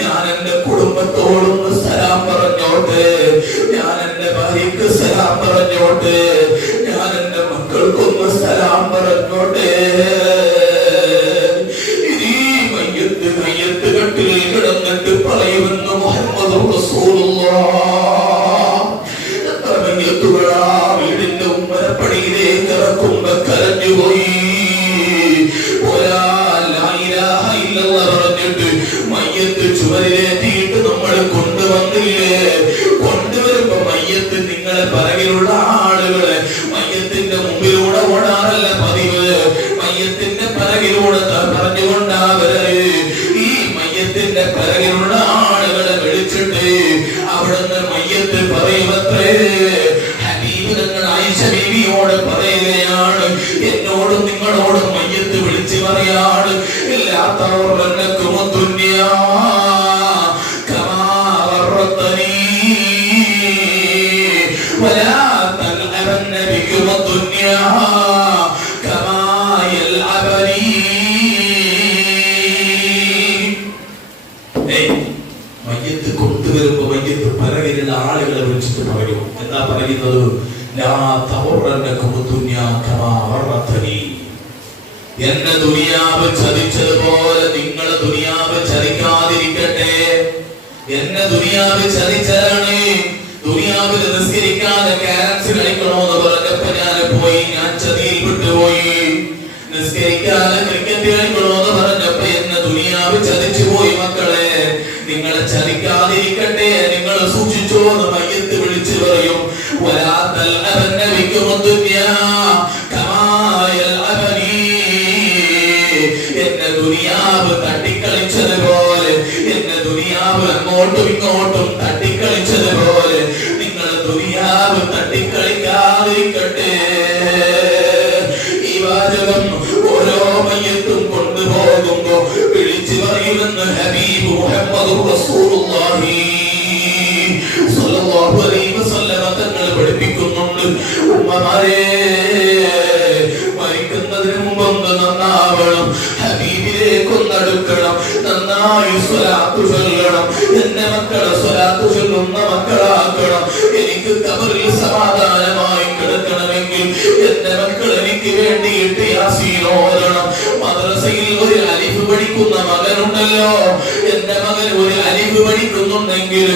ഞാൻ എന്റെ കുടുംബത്തോടൊന്ന് സലാം പറഞ്ഞോട്ടെ, ഞാൻ എന്റെ ഭാര്യക്ക് സലാം പറഞ്ഞോട്ടെ, ഞാൻ എന്റെ മക്കൾക്കൊന്ന് സലാം പറഞ്ഞോട്ടെ. ഇനി മയ്യത്ത് കട്ടിൽ കിടന്നിട്ട് പറയുമെന്ന് മുഹമ്മദുർ റസൂലുള്ളാഹ്. എത്ര മയ്യത്തുകളാ വീടിന്റെ ഉമ്മരപ്പടിയിലേക്ക് ഇറക്കുമ്പോ കരഞ്ഞുപോയി. പറഞ്ഞിട്ട് മയ്യത്ത് ചുവരിലേറ്റിയിട്ട് നമ്മൾ കൊണ്ടുവന്നില്ലേ? കൊണ്ടുവരുമ്പോ മയ്യത്ത് നിങ്ങളെ പിറകിലുള്ള ആളുകളെ മയ്യത്തിന്റെ മുമ്പിലൂടെ ഓടാറല്ല പതിവ്, മയ്യത്തിന്റെ പിറകിലൂടെ പറഞ്ഞുകൊണ്ടാവര്. ഈ മയ്യത്തിന്റെ പിറകിലുള്ള ആളുകളെ വിളിച്ചിട്ട് അവിടുന്ന് മയ്യത്ത് പറയുമത്രേ. ഹബീബ് തങ്ങൾ ആയിഷ ബീവിയോട് പറയുകയാണ്, എന്നോടും നിങ്ങളോടും മയ്യത്ത് വിളിച്ചു പറയാണ്, മയ്യത്ത് കൊണ്ടുവരുമ്പോ മയ്യത്ത് പിറകിലുള്ള ആളുകളെ വിളിച്ചിട്ട് പറയും. എന്താ പറയുന്നത്? എന്നെ ദുനിയാവ് ചതിച്ചതുപോലെ നിങ്ങളെ ദുനിയാവ് ചതിക്കാതിരിക്കട്ടെ, എന്നെ എന്നെ ദുനിയാവിൽ ചതിച്ചാണ്. ദുനിയാവിൽ നിസ്കരിക്കാതെ ക്യാരംസ് കളിക്കണോന്ന് പറഞ്ഞപ്പോ ഞാൻ പോയി, ഞാൻ ചതിയിൽ വിട്ടുപോയി. നിസ്കരിക്കാതെ ക്രിക്കറ്റ് കളിക്കണോന്ന് പറഞ്ഞപ്പോ എന്നെ ദുനിയാവിൽ ചതിച്ചു പോയി. മക്കളെ, നിങ്ങളെ ചതിക്കാതിരിക്കട്ടെ, നിങ്ങൾ സൂക്ഷിച്ചോന്ന് മയ്യത്ത് വിളിച്ചു പറയും. എന്നെ ദുനിയാവ് തട്ടിക്കളിച്ചതുപോലെ, എന്നെ ദുനിയാവ് അങ്ങോട്ടും ഇങ്ങോട്ടും തട്ടിക്കളിച്ചതുപോലെ നിങ്ങൾ ദുനിയാവ് തട്ടിക്കളിക്കാതിരിക്കട്ടെ. ഈ വാചകം ഓരോ മയ്യത്തും കൊണ്ടുപോകുമ്പോ വിളിച്ചു പറയുമെന്ന് ഹബീബ് മുഹമ്മദ് റസൂലുള്ളാഹി സ്വല്ലല്ലാഹു അലൈഹി വസല്ലം തങ്ങൾ പഠിപ്പിക്കുന്നുണ്ട്. ഉമ്മമാരെ, മരിക്കുന്നതിന് മുമ്പ് ഒന്ന് നന്നാവണം, ഹബീബിലേക്കൊന്നടുക്കണം, നന്നായി സ്വലാത്ത് ചൊല്ലണം. എന്റെ മക്കളെ സ്വലാത്ത് ചൊല്ലുന്ന മക്കളാക്കണം. എനിക്ക് ഖബറിൽ സമാധാനമായി കിടക്കണമെങ്കിൽ എന്റെ മക്കൾ എനിക്ക് വേണ്ടിയിട്ട് യാസീൻ ഓതണം. മദ്രസയിൽ ഒരു അലിഫ് പഠിക്കുന്ന മകനുണ്ടല്ലോ, എന്റെ മകൻ ഒരു അലിഫ് പഠിക്കുന്നുണ്ടെങ്കിൽ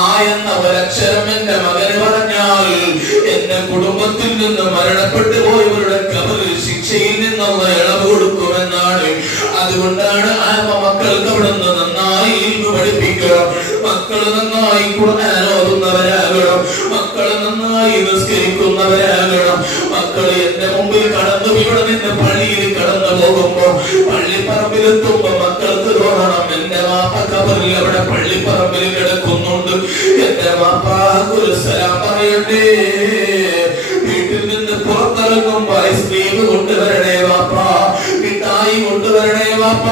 ആ എന്ന ഒരക്ഷരം എന്റെ മകന് പറഞ്ഞാൽ എന്റെ കുടുംബത്തിൽ നിന്ന് മരണപ്പെട്ടു പോയവരുടെ ഖബറിൽ ശിക്ഷയിൽ നിന്നുള്ള ഇളവ് കൊടുക്കുമെന്നാണ്. അതുകൊണ്ടാണ് ആ മക്കൾക്ക് അവിടെ നിന്ന് നന്നായി ഇൽമു പഠിപ്പിക്കുക. മക്കൾ നന്നായി ഖുർആൻ ഓതുന്നവരാകണം, മക്കൾ നന്നായി നിസ്കരിക്കുന്നവരാകണം. മക്കൾ എന്റെ മുമ്പിൽ കടന്നു, ഇവിടെ നിന്ന് പള്ളിയിൽ കടന്നു പോകുമ്പോ പള്ളിപ്പറമ്പിലെത്തുമ്പോ മക്കൾക്ക് തോന്നണം, എന്റെ വാപ്പ ഖബറിൽ അവിടെ പള്ളിപ്പറമ്പിൽ കിടക്കുന്നുണ്ട്, എന്റെ വാപ്പാക്ക് ഒരു സലാം പറയണ്ടേ. വീട്ടിൽ നിന്ന് പുറത്തിറങ്ങുമ്പോ ഐസ്ക്രീം കൊണ്ടുവരണേ വാപ്പ, മിഠായി കൊണ്ടുവരണേ വാപ്പ.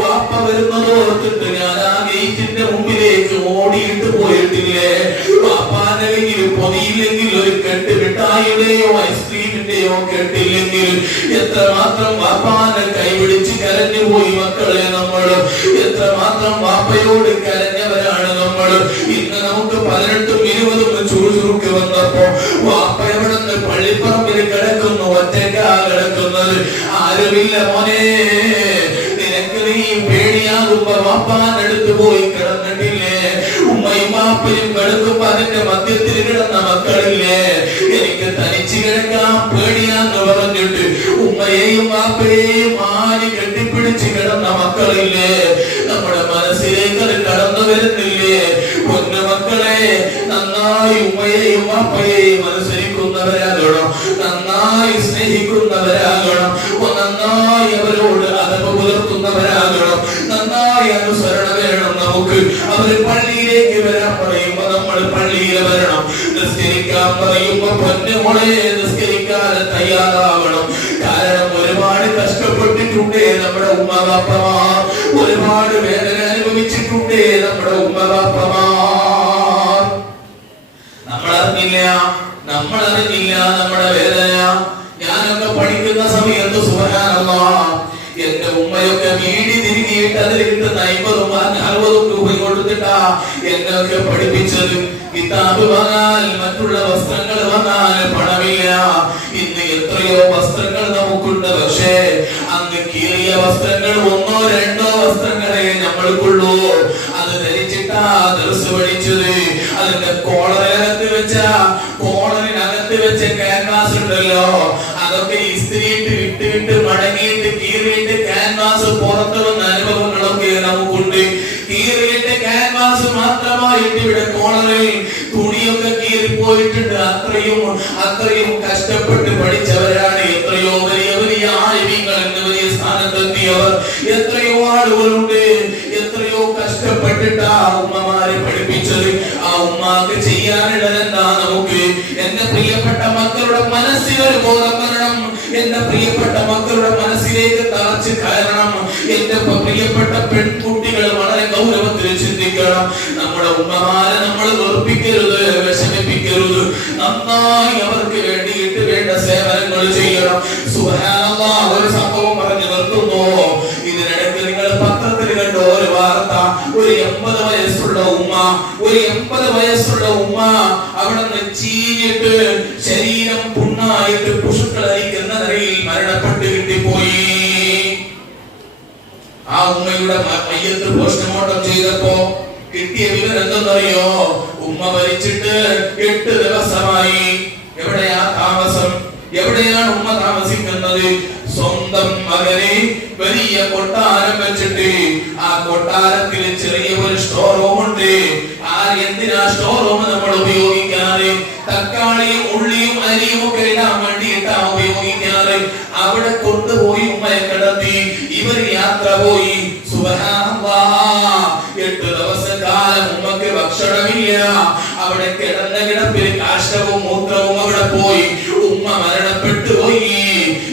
വാപ്പ വരുന്നത് ഓർത്തിട്ട് ഞാൻ ആ ഗേറ്റിന്റെ മുമ്പിലേക്ക് ഓടിയിട്ട് പോയിട്ടില്ലേ. വാപ്പാന്റെ കയ്യിൽ പൊതിയില്ലെങ്കിൽ ഒരു കെട്ട് മിഠായിയുടെയോ ഐസ്ക്രീമിന്റെയോ കെട്ടില്ലെങ്കിൽ എത്രമാത്രം വാപ്പാനെ കൈപിടിച്ച് കരഞ്ഞു പോയി മക്കളെ നമ്മൾ. എത്രമാത്രം വാപ്പയോട് കരഞ്ഞവരാണ് നമ്മൾ. ഇന്ന് നമുക്ക് 18ഉം 20ഉം ചുറുചുറുക്ക് വന്നപ്പോ വാപ്പ എവിടെ നിന്ന് പള്ളിപ്പറമ്പിൽ കിടക്കുന്നു, ഒറ്റയ്ക്കാ കിടക്കുന്നത്, ആരുമില്ല മോനെ. നിനക്ക് നീ പേടിയാകുമ്പോ വാപ്പാനടുത്ത് പോയി കിടന്നിട്ടില്ലേ? ഉമ്മയും വാപ്പയും കിടക്കുമ്പോ അതിന്റെ മധ്യത്തിൽ കിടന്ന മക്കളില്ലേ? എനിക്ക് തനിച്ച് കിടക്കാൻ പേടിയാന്ന് പറഞ്ഞിട്ട് ഉമ്മയെയും വാപ്പയെയും ആര് കെട്ടിപ്പിടിച്ച് കിടന്ന മക്കളില്ലേ? നമ്മുടെ മനസ്സിലേക്ക് അത് കടന്നു വരുന്നില്ലേ? പൊന്നു മക്കളെ, നന്നായി ഉമ്മയെയും വാപ്പയെയും അനുസരിക്കുന്നവരാകണം, നന്നായി സ്നേഹിക്കുന്നവരാകണം, നന്നായി അവരോട് അതവ് പുലർത്തുന്നവരാകണം, നന്നായി അനുസരണ വേണം നമുക്ക്. അവര് പള്ളിയിലേക്ക് വരാൻ പറയുമ്പോ നമ്മൾ പള്ളിയിൽ വരണം. നിസ്കരിക്കാൻ പറയുമ്പോ പൊന്നുമോളെ നിസ്കരിക്കാൻ തയ്യാറാവണം. കാരണം ഒരുപാട് കഷ്ടപ്പെട്ടിട്ടുണ്ടേ നമ്മുടെ ഉമ്മ ബാപ്പമാർ, ഒരുപാട് വേദന അനുഭവിച്ചിട്ടുണ്ടേ നമ്മുടെ ഉമ്മ ബാപ്പമാർ. നമ്മളറിഞ്ഞില്ല നമ്മുടെ വേദന. ഞാനൊക്കെ പഠിക്കുന്ന സമയത്ത് സുബ്ഹാനല്ലാഹ്, എന്റെ ഉമ്മയൊക്കെ വീടി തിരികിയിട്ട് അതിലിട്ട് 50-60 രൂപ കൊടുത്തിട്ടാ എന്നൊക്കെ പഠിപ്പിച്ചത്. കിതാബ് വാങ്ങാൻ, മറ്റുള്ള വസ്ത്രങ്ങൾ വാങ്ങാൻ പണമില്ല. ഇന്ന് എത്രയോ വസ്ത്രങ്ങൾ നമുക്കുണ്ട്, പക്ഷേ അന്ന് കീറിയ വസ്ത്രങ്ങൾ 1-2 വസ്ത്രങ്ങളെ നമ്മൾക്കുള്ളൂ. അത് ധരിച്ചിട്ടാ ദർസ് പഠിച്ചത്. അതിന്റെ കോളറിനകത്ത് വെച്ച ക്യാൻവാസ് ഉണ്ടല്ലോ, അതൊക്കെ ഇസ്തിരിയിട്ട് വിട്ട് മടങ്ങിയിട്ട് കീറിയിട്ട് ക്യാൻവാസ് പുറത്തു വന്ന അനുഭവങ്ങളൊക്കെ നമുക്കുണ്ട്. കീറിയിട്ട് ക്യാൻവാസ് മാത്രമായിട്ട് ഇവിടെ കോളറിൽ തുണിയൊക്കെ കീറിപ്പോയിട്ടുണ്ട്. അത്രയും കഷ്ടപ്പെട്ട് പഠിച്ചവരാണ് എത്രയോ വലിയ ആലിമീങ്ങൾ എന്ന് വലിയ സ്ഥാനത്തെത്തിയവർ. എത്രയോ ആളുകളുണ്ട്, എത്രയോ കഷ്ടപ്പെട്ടിട്ടാ ഉമ്മമാരെ പഠിപ്പിച്ചത്. ആ ഉമ്മാക്ക് ചെയ്യാനുള്ളതെന്താ നമുക്ക്? എന്റെ പ്രിയപ്പെട്ട മക്കളുടെ മനസ്സിലൊരു ബോധം വരണം. എന്റെ പ്രിയപ്പെട്ട മക്കളുടെ മനസ്സിലേക്ക് തളച്ച് കയറണം. എന്റെ പ്രിയപ്പെട്ട പെൺകുട്ടികൾ വളരെ ഗൗരവത്തിൽ ചിന്തിക്കണം. നമ്മുടെ ഉമ്മമാരെ നമ്മൾ വെറുപ്പിക്കരുത്, വിഷമിപ്പിക്കരുത്. നന്നായി അവർക്ക് വേണ്ടിയിട്ട് വേണ്ട സേവനങ്ങൾ ചെയ്യണം. സുബ്ഹാനല്ലാഹ്, ഒരു സംഭവം പറഞ്ഞു നിർത്തുന്നു. ഇതിനിടയ്ക്ക് നിങ്ങൾ പത്രത്തിൽ കണ്ടോ ഒരു വാർത്ത? ഒരു 80 വയസ്സുള്ള ഉമ്മ അവിടെ നിന്ന് ചീഞ്ഞിട്ട് ശരീരം പുണ്ണായിട്ട് പുഷുക്കളരിക്കുന്ന നിലയിൽ മരണപ്പെട്ട് കിട്ടിപ്പോയി. ആ ഉമ്മയുടെ മയ്യത്ത് പോസ്റ്റ്മോർട്ടം ചെയ്തപ്പോ കിട്ടിയ വിവരം എന്തെന്നറിയോ? ഉമ്മ മരിച്ചിട്ട് 8 ദിവസമായി. എവിടെയാ താമസം? എവിടെയാണ് ഉമ്മ താമസിക്കുന്നത്? സ്വന്തം മകനെ വലിയ കൊട്ടാരം വെച്ചിട്ട് ആ കൊട്ടാരത്തിൽ ചെറിയ ഒരു സ്റ്റോർ റൂം ഉണ്ട്. എന്തിനാ സ്റ്റോർ റൂം നമ്മൾ ഉപയോഗിക്കാറ്? തക്കാളിയും ഉള്ളിയും അരിയും ഒക്കെ ഇടാൻ വേണ്ടിയിട്ടാണ് ഉപയോഗിക്കാറ്. അവിടെ കൊണ്ടുപോയി ഉമ്മയെ കിടത്തി. ഇവർ യാത്ര പോയി. സുബ്ഹാനല്ലാഹ്, 8 ദിവസക്കാലം ഉമ്മക്ക് ഭക്ഷണമില്ല. അവിടെ കിടന്ന കിടപ്പിൽ കാഷ്ടവും മൂത്രവും അവിടെ പോയി. ഉമ്മ മരണപ്പെട്ടു പോയി.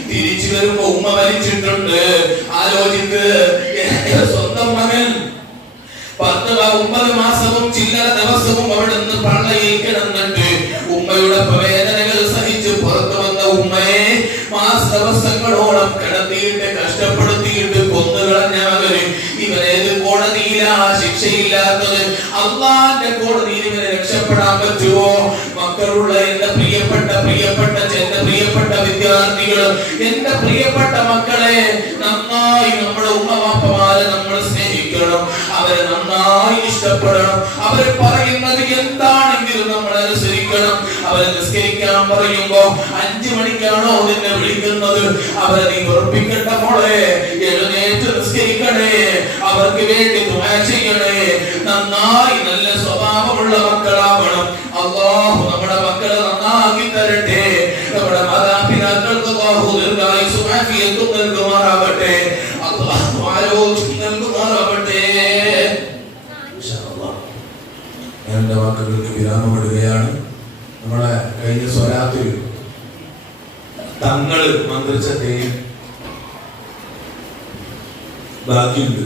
തിരിച്ചു വരുമ്പോ ഉമ്മ മരിച്ചിട്ടുണ്ട്. ആലോചിക്ക്, സ്വന്തം മകൻ 9 മാസവും ചില്ലറ ദിവസവും അവിടെ നിന്ന് പള്ളയിൽ കിടന്നിട്ട് ഉമ്മയുടെ വേദനകൾ സഹിച്ച് പുറത്തു വന്ന ഉമ്മയെ ദിവസങ്ങളോളം കിടത്തിയിട്ട് കഷ്ടപ്പെടുത്തിയിട്ട് കൊന്നുകളഞ്ഞ മകന് ഇവനേത് കോടതിയിലാ ശിക്ഷയില്ലാത്തത്? അള്ളാന്റെ കോടതിയിൽ ഇവനെ രക്ഷപ്പെടാൻ പറ്റുമോ? മക്കളുള്ള എന്റെ പ്രിയപ്പെട്ട വിദ്യാർത്ഥികൾ, എന്റെ പ്രിയപ്പെട്ട മക്കളെ, നന്നായി നമ്മുടെ ഉമ്മവാപ്പമാരെ നമ്മൾ സ്നേഹിക്കണം. അവരെ നന്നായി ഇഷ്ടപ്പെടണം. അവർ പറയുന്നത് എന്താണെങ്കിലും നമ്മൾ അനുസരിക്കണം. അവരെ നിസ്കരിക്കാൻ പറയുമ്പോ 5 മണിക്കാണോ നിന്നെ വിളിക്കുന്നത്? അവരെ നീ വെറുപ്പിക്കണ്ട മോളെ, എഴുന്നേറ്റ് നിസ്കരിക്കണേ. അവർക്ക് വേണ്ടി ദുആ ചെയ്യണേ. നന്നായി നല്ല സ്വഭാവമുള്ള മക്കളാവണം. അല്ലാഹു നമ്മുടെ മക്കളെ നന്നാക്കി തരട്ടെ. നമ്മുടെ മാതാപിതാക്കൾക്ക് അല്ലാഹു ദീർഘായുസ്സും ആഫിയത്തും നൽകുമാറാവട്ടെ. അല്ലാഹു ആരോഗ്യം നൽകുമാറാവട്ടെ. ഇൻഷാഅല്ലാഹ് എന്റെ വാക്കുകൾക്ക് വിരാമമിടുകയാണ്. നമ്മളെ കഴിഞ്ഞ സ്വലാത്തിൽ തങ്ങള് മന്ത്രിച്ച തേൻ ബാക്കിയുണ്ട്.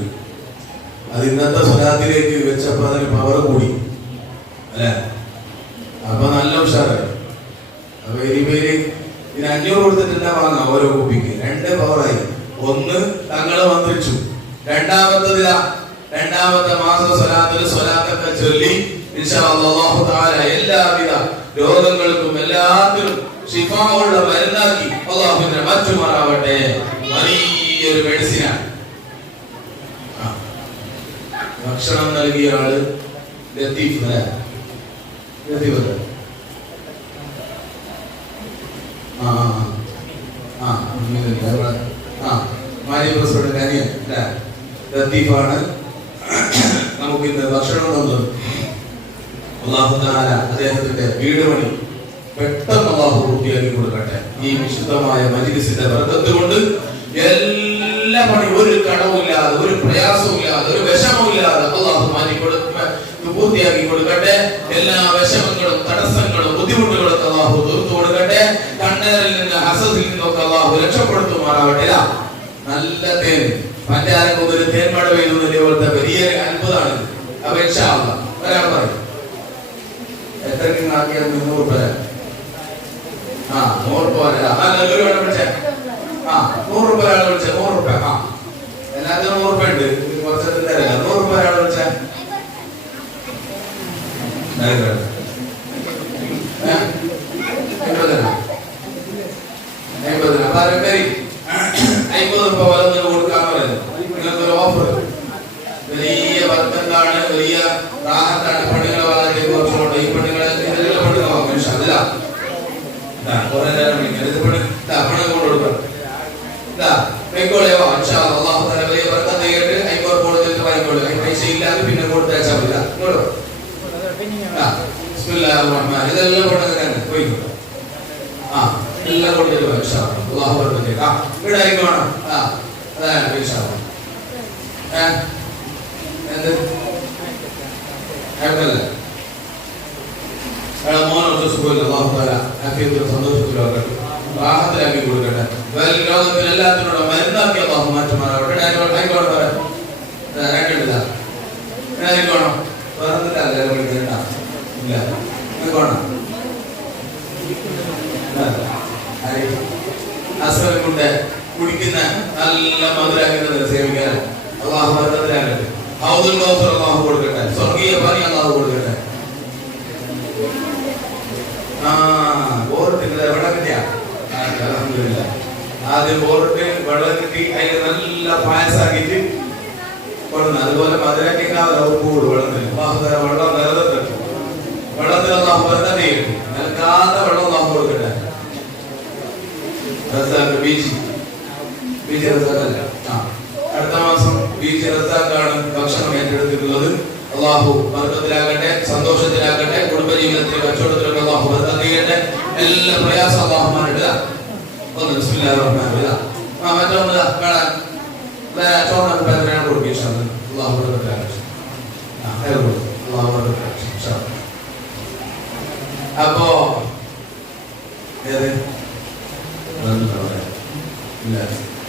അത് ഇന്നത്തെ സ്വലാത്തിലേക്ക് വെച്ചപ്പോ അതിന് പവർ കൂടി അല്ലെ? അപ്പൊ നല്ല ഉഷാറായി. അപ്പൊ ഇനി പേര് 500 കൊടുത്തിട്ട് വാങ്ങാം ഓരോ കുപ്പിക്ക്. 2 പവറായി. 1 തങ്ങള് മന്ത്രിച്ചു. രണ്ടാമത്തെ മാസ സ്വലാത്തൊക്കെ ചൊല്ലി ഇൻഷാ അല്ലാഹു തആല എല്ലാവിധ രോഗങ്ങൾക്കും എല്ലാത്തിനും ശിഫാഉള്ള മരുന്നാക്കി അല്ലാഹുവിനെ മാറ്റുമാറാവട്ടെ. വലിയൊരു മെഡിസിനാണ്. ഭക്ഷണം നൽകിയ ആള് ലത്തീഫ് മാരി പ്രസിഡന്റ് അനിയൻ ലത്തീഫാണ് നമുക്ക് ഇന്ന് ഭക്ഷണം തന്നത്. അല്ലാഹു തആല അദ്ദേഹത്തിന്റെ വീട് പണി പെട്ടെന്ന് അല്ലാഹു പൂർത്തിയാക്കി കൊടുക്കട്ടെ. ഈ വിശുദ്ധമായ മജ്ലിസിന്റെ ബർക്കത്ത് കൊണ്ട് എല്ലാ പണി ഒരു കടവുമില്ലാതെ, ഒരു പ്രയാസവുമില്ലാതെ, ഒരു വിഷമവുമില്ലാതെ അല്ലാഹു പൂർത്തിയാക്കി കൊടുക്കട്ടെ. എല്ലാ വിഷമങ്ങളും തടസ്സങ്ങളും ബുദ്ധിമുട്ടുകളും അല്ലാഹു തീർത്തു കൊടുക്കട്ടെ. കണ്ണേറിൽ നിന്ന് ഹസദിൽ നിന്നൊക്കെ അല്ലാഹു രക്ഷപ്പെടുത്തുമാറാവട്ടെ. നല്ല തേൻ പഞ്ചാരക്ക് ഒരു തേൻമഴ പെയ്യുന്നതിന്റെ പോലത്തെ വലിയ അത്ഭുതമാണ്. അപ്പൊ ഇൻഷാ അല്ലാഹ് ഒരാൾ പറയും എത്രയ്ക്ക് ആക്കിയാൽ 100 രൂപ. 100 രൂപ വരാ. 100 രൂപ വിളിച്ചേ. 100 രൂപ ഒരാൾ വിളിച്ചേ. 100 രൂപ. എല്ലാത്തിനും 100 രൂപ ഉണ്ട്. കുറച്ചത്തിൽ തരാം. 100 രൂപ ഒരാൾ വിളിച്ചേ. കൊടുക്കാൻ പറയുന്നത് നിങ്ങൾക്കൊരു ഓഫർ. വലിയ ബർക്കത്താണ്, വലിയ റാഹത്താണ്. പെണ്ണുങ്ങളെ വളരെ കുറച്ചുകൊണ്ട് ഈ പെണ്ണുങ്ങളെ കുറെ നേരം വിളിക്കുന്നത് പെണ്ണ് കൊണ്ടുകൊടുക്കണം. വലിയ ബർക്കത്ത് കേട്ട് 500 കൊടുത്തിട്ട് വാങ്ങിക്കോളൂ. പൈസ ഇല്ലാതെ പിന്നെ കൊടുത്തയച്ചാൽ മതി. ഇങ്ങോട്ടോ ഇതെല്ലാം കൊണ്ടു പോയിക്കോ. എല്ലാം കൊടുത്തിട്ട് ഇവിടെ ആയിക്കോണം. അതാണ് എന്ത് മോനൊക്കെ സുഖമില്ല. അല്ലാഹു തആല ആഫിയത്തും സന്തോഷത്തിലും റാഹത്തിലാക്കി കൊടുക്കട്ടെ. ലോകത്തിൽ എല്ലാത്തിനോടും മരുന്നാക്കി അല്ലാഹു മാറ്റുമാറാവട്ടെ. ആയിക്കോട്ടെ ആയിക്കോണം. വേറെന്തില്ല വിളിക്കണ്ട ഇല്ല ആയിക്കോണം. അസ്വലം കുടിക്കുന്ന നല്ല മധുരാക്കുന്നത് സേവിക്കാൻ അല്ലാഹു ബർക്കത്തിലാക്കട്ടെ. ഹൗദുൽ കൗസർ അല്ലാഹു കൊടുക്കട്ടെ. സ്വർഗീയ പാനി അല്ലാഹു കൊടുക്കട്ടെ. ബോർട്ടിന്റെ വെള്ളം കിട്ടിയാ അൽഹംദുലില്ലാഹ്. ആദ്യം ബോർട്ട് വെള്ളം കിട്ടി അതിന് നല്ല പായസാക്കിട്ട് കൊടുക്കണം. അതുപോലെ മധുരാക്കിക്കാതെ ഉപ്പ് കൂടും വെള്ളത്തിന്. അള്ളാഹു തല വെള്ളം നിലനിർത്തട്ടെ. വെള്ളത്തിൽ അള്ളാഹു ബർക്കത്ത് ചെയ്യട്ടെ. നൽകാത്ത വെള്ളം അള്ളാഹു കൊടുക്കട്ടെ. അടുത്ത മാസം ബീച്ച് റസാഖാണ് ഭക്ഷണം ഏറ്റെടുത്തിട്ടുള്ളത്. അള്ളാഹു ബർക്കത്തിലാകട്ടെ, സന്തോഷത്തിലാകട്ടെ, കുടുംബജീവിതത്തിൽ കച്ചവടത്തിലൊക്കെ അള്ളാഹു ബർക്കത്ത് ചെയ്യട്ടെ. എല്ലാ പ്രയാസം അള്ളാഹു മാറിയിടുക. ഒന്ന് ബിസ്മില്ലാഹിർ റഹ്മാനിർ റഹീം. മറ്റൊന്ന് വേണം ചോറിനൊക്കെ പേരാണ് കൊടുക്കുക. അള്ളാഹു ബർക്കത്തിലാകട്ടെ. അപ്പോ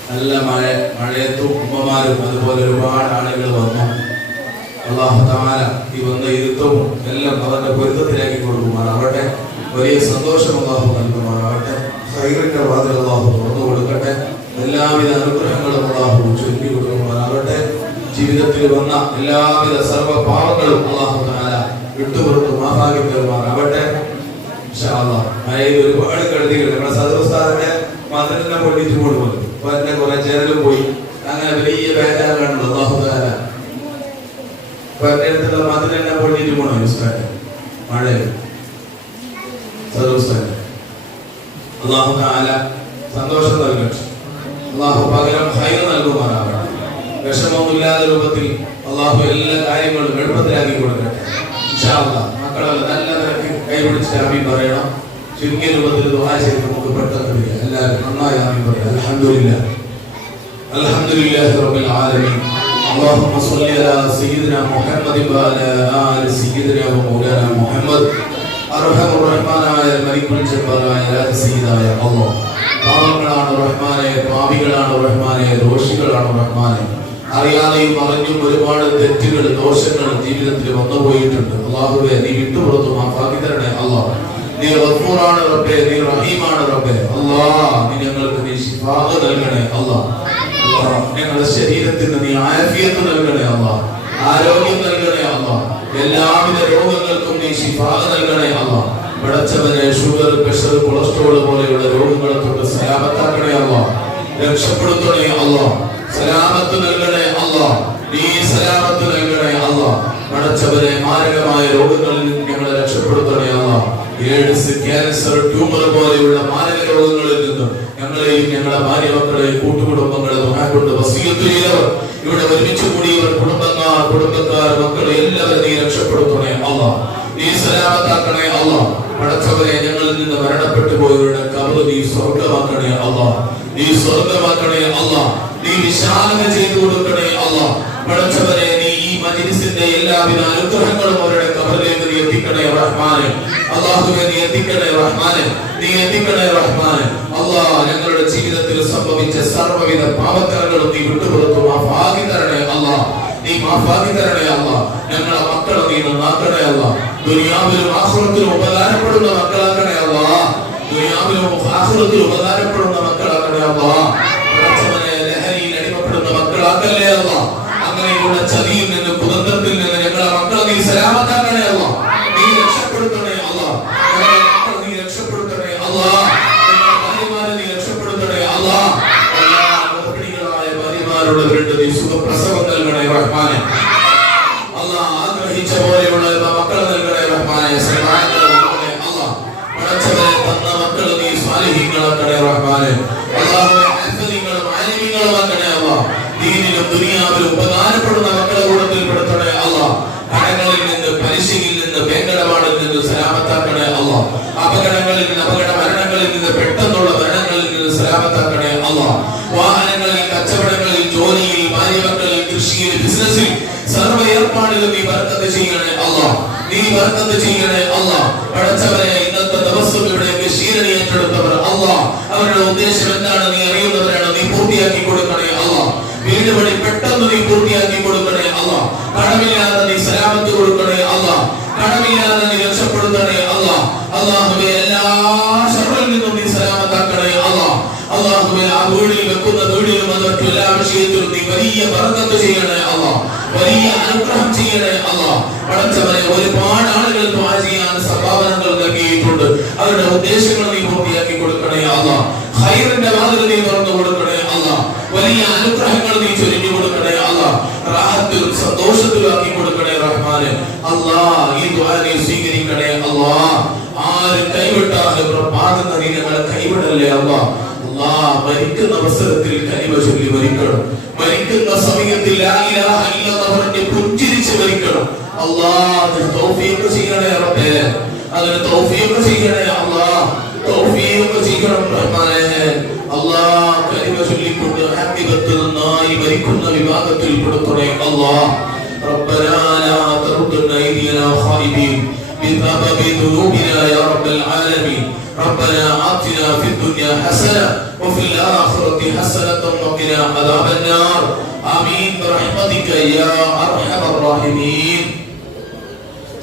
നല്ല മഴയത്തും ഉമ്മമാരും അതുപോലെ ഒരുപാട് ആളുകൾ വന്നു. അല്ലാഹു തആല ഈ വന്ന ഇരുത്തവും എല്ലാം അവരുടെ പൊരുത്തത്തിലാക്കി കൊടുക്കുമാറാവട്ടെ. വലിയ സന്തോഷം അല്ലാഹു നൽകുമാറാവട്ടെ. ഖൈറിന്റെ വാതിൽ അല്ലാഹു തുറന്നു കൊടുക്കട്ടെ. എല്ലാവിധ അനുഗ്രഹങ്ങളും അല്ലാഹു ചൊല്ലി കൊടുക്കുമാറാവട്ടെ. ജീവിതത്തിൽ വന്ന എല്ലാവിധ സർവ്വ പാപങ്ങളും അല്ലാഹു തആല വിട്ടുപുറത്ത് മാഫാക്കി തരുമാറാവട്ടെ. ഇൻഷാ അല്ലാഹ് മഴയിൽ ഒരുപാട് കഴുതികൾ നമ്മുടെ സദുസ്ഥാനത്തെ മദറിനെ പൊട്ടിച്ചു കൊടുക്കും. പിന്നെ കുറെ ചേരലും പോയി. അങ്ങനെ വലിയ ബേജാറാണല്ലോ. അല്ലാഹു തആല അടുത്തുള്ള മദറിനെ പൊട്ടിച്ചു പോകണം. മഴയിൽ സദുസ്ഥാനം അല്ലാഹു തആല സന്തോഷം നൽകട്ടെ. അല്ലാഹു പകരം ഖൈർ നൽകുമാറാവട്ടെ. വിഷമമൊന്നുമില്ലാത്ത രൂപത്തിൽ അല്ലാഹു എല്ലാ കാര്യങ്ങളും എളുപ്പത്തിലാക്കി കൊടുക്കട്ടെ. ഇൻഷാ അല്ലാഹ് മക്കളെല്ലാം നല്ല നിലയ്ക്ക് കൈപിടിച്ച് ആമീൻ പറയണം. ചുരുങ്ങിയ രൂപത്തിൽ ദുആ ചെയ്ത് നമുക്ക് പെട്ടെന്ന് എല്ലാവരും നന്നായി ആമീൻ പറയാം. അൽഹംദുലില്ലാഹ് അൽഹംദുലില്ലാഹി റബ്ബിൽ ആലമീൻ. اللهم صل على سيدنا محمد وعلى آل سيدنا ومولانا محمد. അർഹമ റഹ്മാനായ മലിക്കുൽ ജബ്ബാറായ സയ്യിദായ അല്ലാഹ്. പാവങ്ങളാണ് റഹ്മാനെ, പാപികളാണ് റഹ്മാനെ, ദോഷികളാണ് റഹ്മാനെ. അറിയാതെയും അറിഞ്ഞും ഒരുപാട് തെറ്റുകൾ ദോഷങ്ങൾ ജീവിതത്തിൽ വന്നുപോയിട്ടുണ്ട്. അല്ലാഹുവേ നീ വിട്ടുപുറത്തു മാഫാക്കി തരണേ അല്ലാഹ്. നീ ഗഫൂറാണ് റബ്ബേ, നീ റഹീമാണ് റബ്ബേ. അല്ലാഹ് നീ ഞങ്ങൾക്ക് നീ ശിഫാഅ നൽകണേ അല്ലാഹ്. അല്ലാഹ് ഞങ്ങളുടെ ശരീരത്തിന് നീ ആഫിയത്ത് നൽകണേ അല്ലാഹ്. ആരോഗ്യം നൽകണേ അല്ലാഹ്. എല്ലാവിധ രോഗങ്ങൾക്കും നീ ശിഫാഅ നൽകണേ അല്ലാഹ്. പടച്ചവനെ ഷുഗർ, പ്രഷർ, കൊളസ്ട്രോൾ പോലെയുള്ള രോഗങ്ങളെ തൊട്ട് സലാമത്താക്കണേ അല്ലാഹ്. രക്ഷപ്പെടുത്തണേ അല്ലാഹ്. സലാമത്ത് നൽകണേ അല്ലാഹ്. നീ സലാമത്ത് നൽകണേ അല്ലാഹ്. പടച്ചവനെ മാരകമായ രോഗങ്ങളിൽ നിന്ന് ഞങ്ങളെ രക്ഷപ്പെടുത്തണേ അല്ലാഹ്. എയ്ഡ്സ്, ക്യാൻസർ, ട്യൂമർ പോലെയുള്ള മാരക രോഗങ്ങളിൽ നിന്ന് ഞങ്ങളെയും ഞങ്ങളുടെ ഭാര്യ മക്കളെയും കൂട്ടുകുടുംബങ്ങളെ കൊണ്ട് വസിയത്ത് ചെയ്തവർ, ഇവിടെ ഒരുമിച്ച് കൂടിയവർ, കുടുംബക്കാർ, മക്കളെ എല്ലാവരും നീ രക്ഷപ്പെടുത്തണേ അല്ലാഹ്. നീ സലാമത്താക്കണേ അല്ലാഹ്. പടച്ചവനെ ഞങ്ങളിൽ നിന്ന് മരണപ്പെട്ടു പോയവരുടെ ഖബർ നീ സ്വർഗ്ഗമാക്കണേ അല്ലാഹ്. നീ സ്വർഗ്ഗമാക്കണേ അല്ലാഹ്. നീ വിശാലത ചെയ്തു കൊടുക്കണേ അല്ലാഹ്. പടച്ചവനെ നീ ഈ മജ്‌ലിസിന്റെ എല്ലാവിധ അനുഗ്രഹങ്ങളും അവരുടെ ഖബറിലേക്ക് നീ എത്തിക്കണേ റഹ്മാനെ. അല്ലാഹുവേ നീ എത്തിക്കണേ റഹ്മാനെ, നീ എത്തിക്കണേ റഹ്മാനെ. അല്ലാഹ് ഞങ്ങളുടെ ജീവിതത്തിൽ സംഭവിച്ച സർവ്വവിധ പാപക്കറകളും നീ വിട്ടുപുറത്തു മാഫാക്കി തരണേ അല്ലാഹ്. നീ മാഫാക്കി തരണേ അല്ലാഹ്. ഞങ്ങളുടെ മക്കളെ നീ നന്നാക്കണേ അല്ലാഹ്. ദുനിയാവിലും ആഖിറത്തിലും ഉപകാരപ്പെടുന്ന മക്കളാക്കണേ അല്ലാഹ്. ദുനിയാവിലും ആഖിറത്തിലും ഉപകാരപ്പെടുന്ന മക്കളാക്കണേ അല്ലാഹ്. പടച്ചവനെ ലഹരിയിൽ അടിമപ്പെടുന്ന മക്കളാക്കല്ലേ അല്ലാഹ്. അങ്ങനെയുള്ള ചതിയിൽ നിന്ന്, കുതന്ത്രത്തിൽ നിന്ന് ഞങ്ങളുടെ മക്കളെ നീ സലാമത്താക്കണേ അല്ലാഹ്. നീ രക്ഷപ്പെടുത്തണേ അല്ലാഹ്. ഞങ്ങളുടെ മക്കളെ നീ രക്ഷപ്പെടുത്തണേ അല്ലാഹ്. ഞങ്ങളുടെ ഭാര്യമാരെ നീ രക്ഷപ്പെടുത്തണേ അല്ലാഹ്. എല്ലാ ഗർഭിണികളായ ഭാര്യമാരുള്ളവരുടെ നീ സുഖപ്രസവം നൽകണേ റഹ്മാനെ. അല്ലാഹ് ആഗ്രഹിച്ച പോലെയുള്ള മക്കളെ നൽകണേ റഹ്മാനെ. സലാമത്ത് നൽകണേ അല്ലാഹ്. പടച്ചവനെ തന്ന മക്കളെ നീ സ്വാലിഹീങ്ങളാക്കണേ റഹ്മാനെ. അല്ലാഹുവേ ഹഫീദുകളും ആലിമീങ്ങളും ആക്കണേ അല്ലാഹ്. ദീനിലും ദുനിയാവിലും ഉപകാരപ്പെടുന്ന മക്കളെ കൂട്ടത്തിൽ പെടുത്തണേ അല്ലാഹ്. കടങ്ങളിൽ നിന്ന്, പലിശയിൽ നിന്ന്, വേങ്കടപാടിൽ നിന്ന് സലാമത്താക്കണേ അല്ലാഹ്. അപകടങ്ങളിൽ നിന്ന്, അപകട മരണങ്ങളിൽ നിന്ന്, പെട്ടെന്നുള്ള മരണങ്ങളിൽ നിന്ന് സലാമത്താക്കണേ അല്ലാഹ്. വാഹനങ്ങളിൽ, കച്ചവടങ്ങളിൽ, ജോലിയിൽ, ഭാര്യമക്കളിൽ, കൃഷിയിൽ, ബിസിനസ്സിൽ സർവ്വ ഏർപ്പാടുകൾ നീ ബർക്കത്ത് ചെയ്യണേ അല്ലാഹ്. നീ ബർക്കത്ത് ചെയ്യണേ അല്ലാഹ്. പടച്ചവനെ ഇന്നത്തെ ദിവസം ഇവിടേക്ക് ശീലനി ഏറ്റെടുത്തവർ അല്ലാഹ്, അവരുടെ ഉദ്ദേശം എന്താണ് നീ അറിയുന്നവരാണ്. നീ പൂർത്തിയാക്കി കൊടുക്കണേ അല്ലാഹ്. വീട് പണി പെട്ടെന്ന് നീ പൂർത്തിയാക്കി കൊടുക്കണേ അല്ലാഹ്. കടമില്ലാതെ നീ സലാമത്ത് കൊടുക്കണേ അല്ലാഹ്. കടമില്ലാതെ നീ രക്ഷപ്പെടുത്തണേ അല്ലാഹ്. അല്ലാഹുവേ എല്ലാ ശർറിൽ നിന്നും നീ സലാമത്താക്കണേ അല്ലാഹ്. അല്ലാഹുവേ ആ വീടിൽ വെക്കുന്ന വീടിലും അതൊക്കെ എല്ലാ വിഷയത്തിലും നീ വലിയ ബർക്കത്ത് ചെയ്യണേ അല്ലാഹ്. വലിയ അനുഗ്രഹം ചെയ്യണേ അല്ലാഹ്. പടച്ചവനെ ഒരുപാട് ആളുകൾ ദുആ ചെയ്യാൻ സംഭാവനകൾ നൽകിയിട്ടുണ്ട്. അവരുടെ ഉദ്ദേശങ്ങൾ നീ പൂർത്തിയാക്കി കൊടുക്കണേ അല്ലാഹ്. ഖൈറിന്റെ വാതിൽ നീ തുറന്നു കൊടുക്കണേ അല്ലാഹ്. വലിയ അനുഗ്രഹങ്ങൾ നീ ചൊരിഞ്ഞു കൊടുക്കണേ അല്ലാഹ്. റാഹത്തിലും സന്തോഷത്തിലും ആക്കി കൊടുക്കണേ റഹ്മാൻ. റഹ്മാനെ അല്ലാഹ് ഈ ദുആ നീ സ്വീകരിക്കണേ അല്ലാഹ്. ആര് കൈവിട്ടാലും പ്രഭാതം നീ ഞങ്ങളെ കൈവിടല്ലേ അല്ലാഹ്. അല്ലാഹ് മരിക്കുന്ന അവസരത്തിൽ കലിമ ചൊല്ലി മരിക്കണം. മരിക്കുന്ന സമയത്തിൽ ലാ ഇലാഹ ഇല്ലല്ലാഹ് പറഞ്ഞ് പുഞ്ചിരിച്ച് മരിക്കണം അല്ലാഹ്. തൗഫീഖ് ചെയ്യണേ റബ്ബേ, അതിന് തൗഫീഖ് ചെയ്യണേ അല്ലാഹ്. തൗഫീഖ് ചെയ്യണം റഹ്മാനേ അല്ലാഹ്. കലിമ ചൊല്ലിക്കൊണ്ട് ആഖിബത്തുൽ നന്നായി മരിക്കുന്ന വിഭാഗത്തിൽ പെടുത്തണേ അല്ലാഹ്. ربنا لا تردنا أيدينا خائبين بسبب ذنوبنا يا رب العالمين. ربنا آتنا في الدنيا حسنة وفي الآخرة حسنة وقنا عذاب النار آمين برحمتك يا أرحم الراحمين.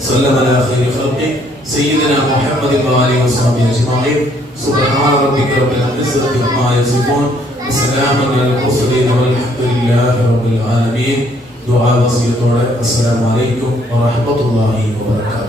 صلى على خير خلقه سيدنا محمد وآله وصحبه أجمعين. سبحان ربك رب العزة عما يصفون وسلام على المرسلين والحمد لله رب العالمين. دعاء وصية السلام عليكم ورحمة الله وبركاته.